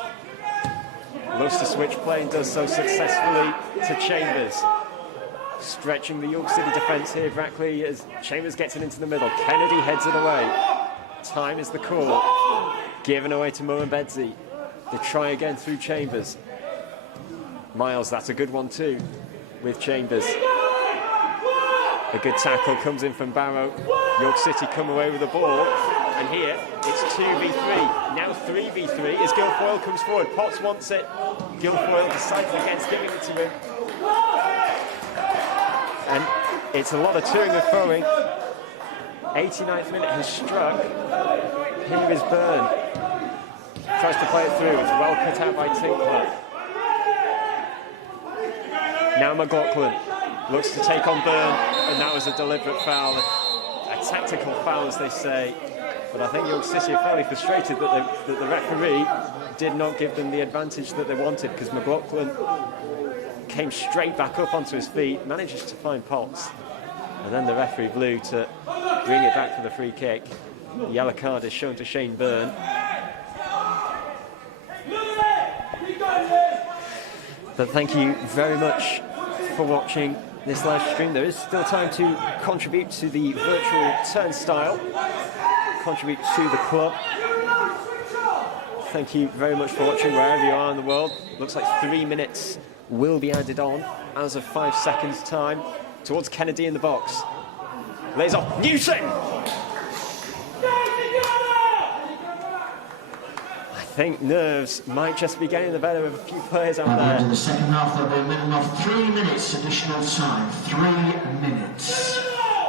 Looks to switch play and does so successfully to Chambers. Stretching the York City defence here, Brackley, as Chambers gets it into the middle. Kennedy heads it away. Time is the call. Given away to Mumbedzi. They try again through Chambers. Miles, that's a good one too, with Chambers. A good tackle comes in from Barrow. York City come away with the ball. And here, it's 2v3. Now 3v3 as Guilfoyle comes forward. Potts wants it. Guilfoyle decides against giving it to him. And it's a lot of toing and throwing. 89th minute has struck. Here is Byrne. Tries to play it through. It's well cut out by Tinkler. Now McLaughlin looks to take on Byrne, and that was a deliberate foul. A tactical foul, as they say. But I think York City are fairly frustrated that the referee did not give them the advantage that they wanted, because McLaughlin came straight back up onto his feet, manages to find Potts, and then the referee blew to bring it back for the free kick. The yellow card is shown to Shane Byrne. But thank you very much for watching this live stream. There is still time to contribute to the virtual turnstile, contribute to the club. Thank you very much for watching wherever you are in the world. Looks like 3 minutes will be added on as of 5 seconds time towards Kennedy in the box. Lays off Newton. I think nerves might just be getting the better of a few players out there. In the second half, there'll be a minimum of 3 minutes additional time. 3 minutes.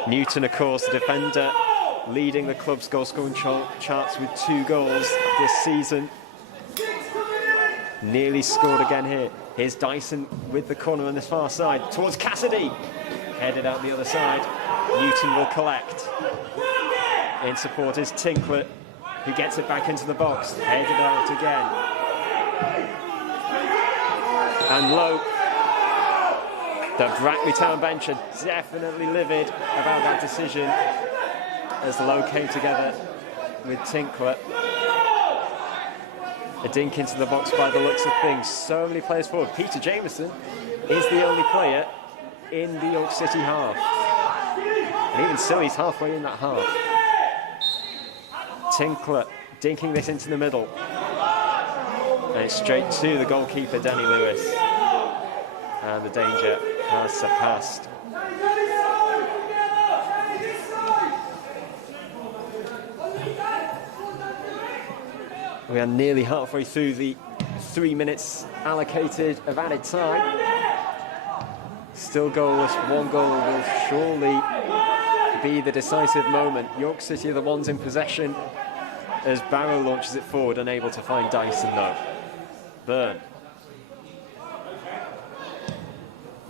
Newton, of course, the defender, leading the club's goal-scoring charts with 2 goals this season. Nearly scored again here. Here's Dyson with the corner on this far side towards Cassidy. Headed out the other side. Newton will collect. In support is Tinkler, who gets it back into the box. Headed out again. And Lowe. The Brackley Town bench are definitely livid about that decision as Lowe came together with Tinkler. A dink into the box by the looks of things. So many players forward. Peter Jameson is the only player in the York City half. And even still, he's halfway in that half. Tinkler dinking this into the middle. And it's straight to the goalkeeper, Danny Lewis. And the danger has surpassed. We are nearly halfway through the 3 minutes allocated of added time. Still goalless, one goal will surely be the decisive moment. York City are the ones in possession as Barrow launches it forward, unable to find Dyson though. Byrne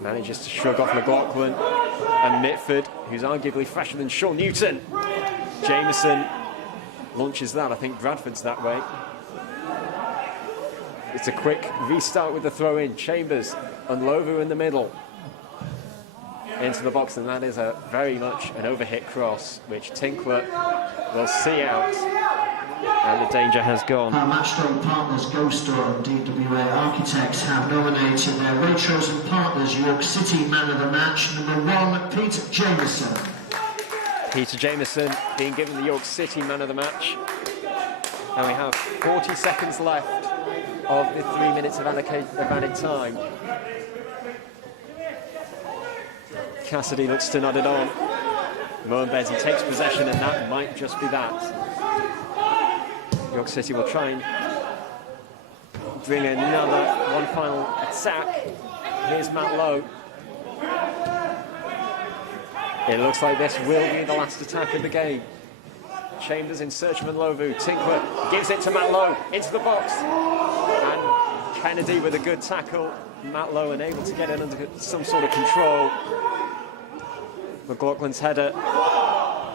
manages to shrug off McLaughlin and Mitford, who's arguably fresher than Sean Newton. Jameson launches that, I think Bradford's that way. It's a quick restart with the throw in. Chambers and Lovu in the middle. Into the box, and that is a very much an overhit cross, which Tinkler will see out. And the danger has gone. Our Matchstone partners, GoStore and DWA Architects, have nominated their well-chosen partners, York City Man of the Match, number 1, Peter Jameson. Peter Jameson being given the York City Man of the Match. And we have 40 seconds left of the 3 minutes of added time. Cassidy looks to nod it on. Moenbezi takes possession, and that might just be that. York City will try and bring another one final attack. Here's Matt Lowe. It looks like this will be the last attack of the game. Chambers in search of Nlovu. Tinkler gives it to Matt Lowe into the box. And Kennedy with a good tackle. Matt Lowe unable to get it under some sort of control. McLaughlin's header.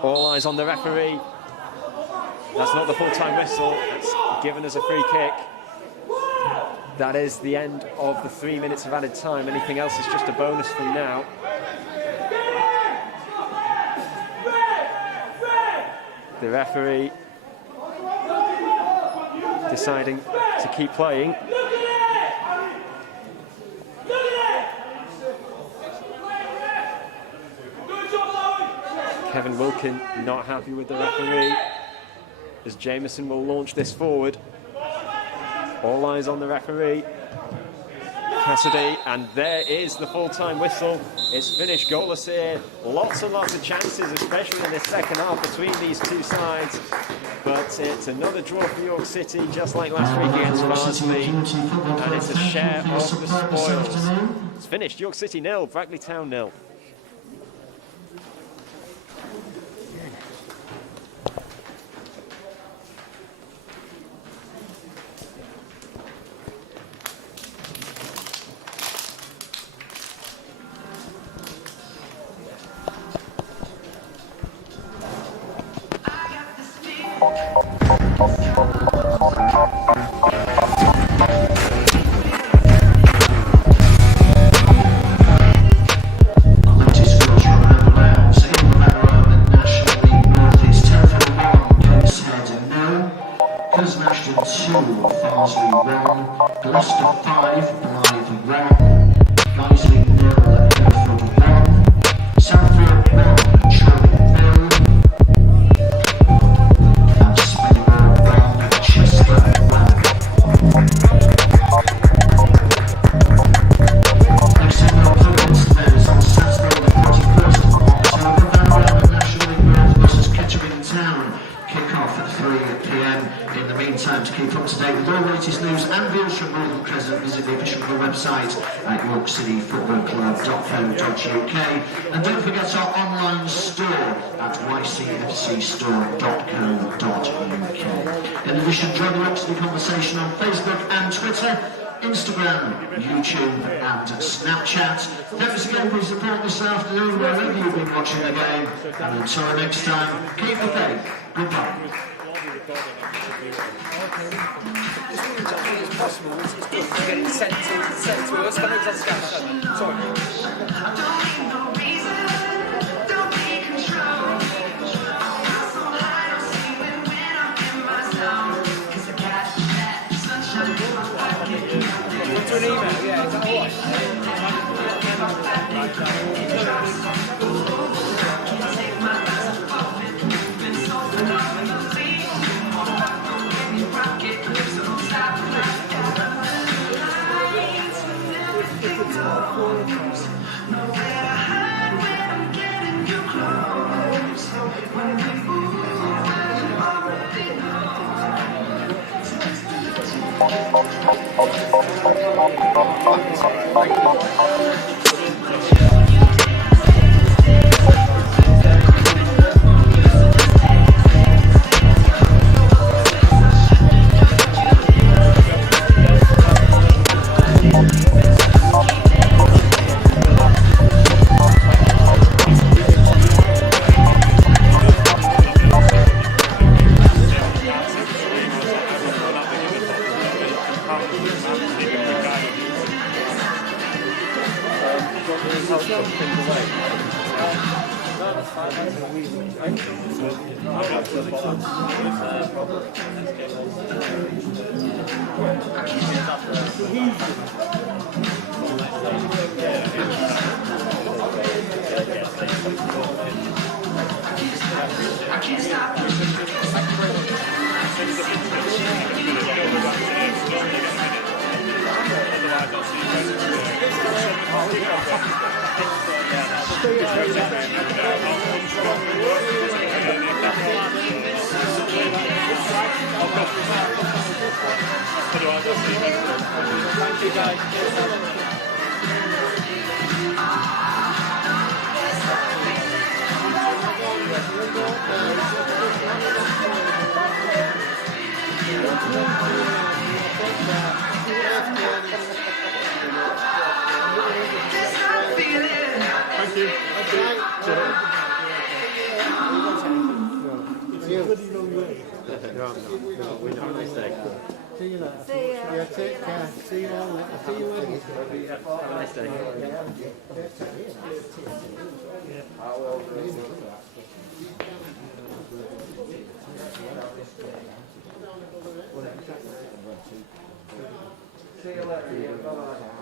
All eyes on the referee. That's not the full-time whistle. It's given as a free kick. That is the end of the 3 minutes of added time. Anything else is just a bonus from now. The referee deciding to keep playing. Kevin Wilkin not happy with the referee, as Jameson will launch this forward. All eyes on the referee. Cassidy, and there is the full-time whistle. It's finished goalless here. Lots and lots of chances, especially in the second half between these two sides. But it's another draw for York City, just like last week against Barnsley. And it's a share of the spoils. It's finished, York City 0, Brackley Town 0. Kickoff at 3 p.m. In the meantime, to keep up to date with all the latest news and views from Northern Crescent, visit the official website at yorkcityfootballclub.co.uk. And don't forget our online store at ycfcstore.co.uk. In addition, join the York City conversation on Facebook and Twitter, Instagram, YouTube and Snapchat. Thanks again for your support this afternoon, wherever you've been watching the game. And until next time, keep the faith. Goodbye. As possible, it's good to get it sent to us. Sorry. To an email, yeah, is that alright? Thank you guys. Thank you. Have a nice day. See you later. Yeah, take care. See you all later. See you later. Have a nice day. See you later. Bye-bye.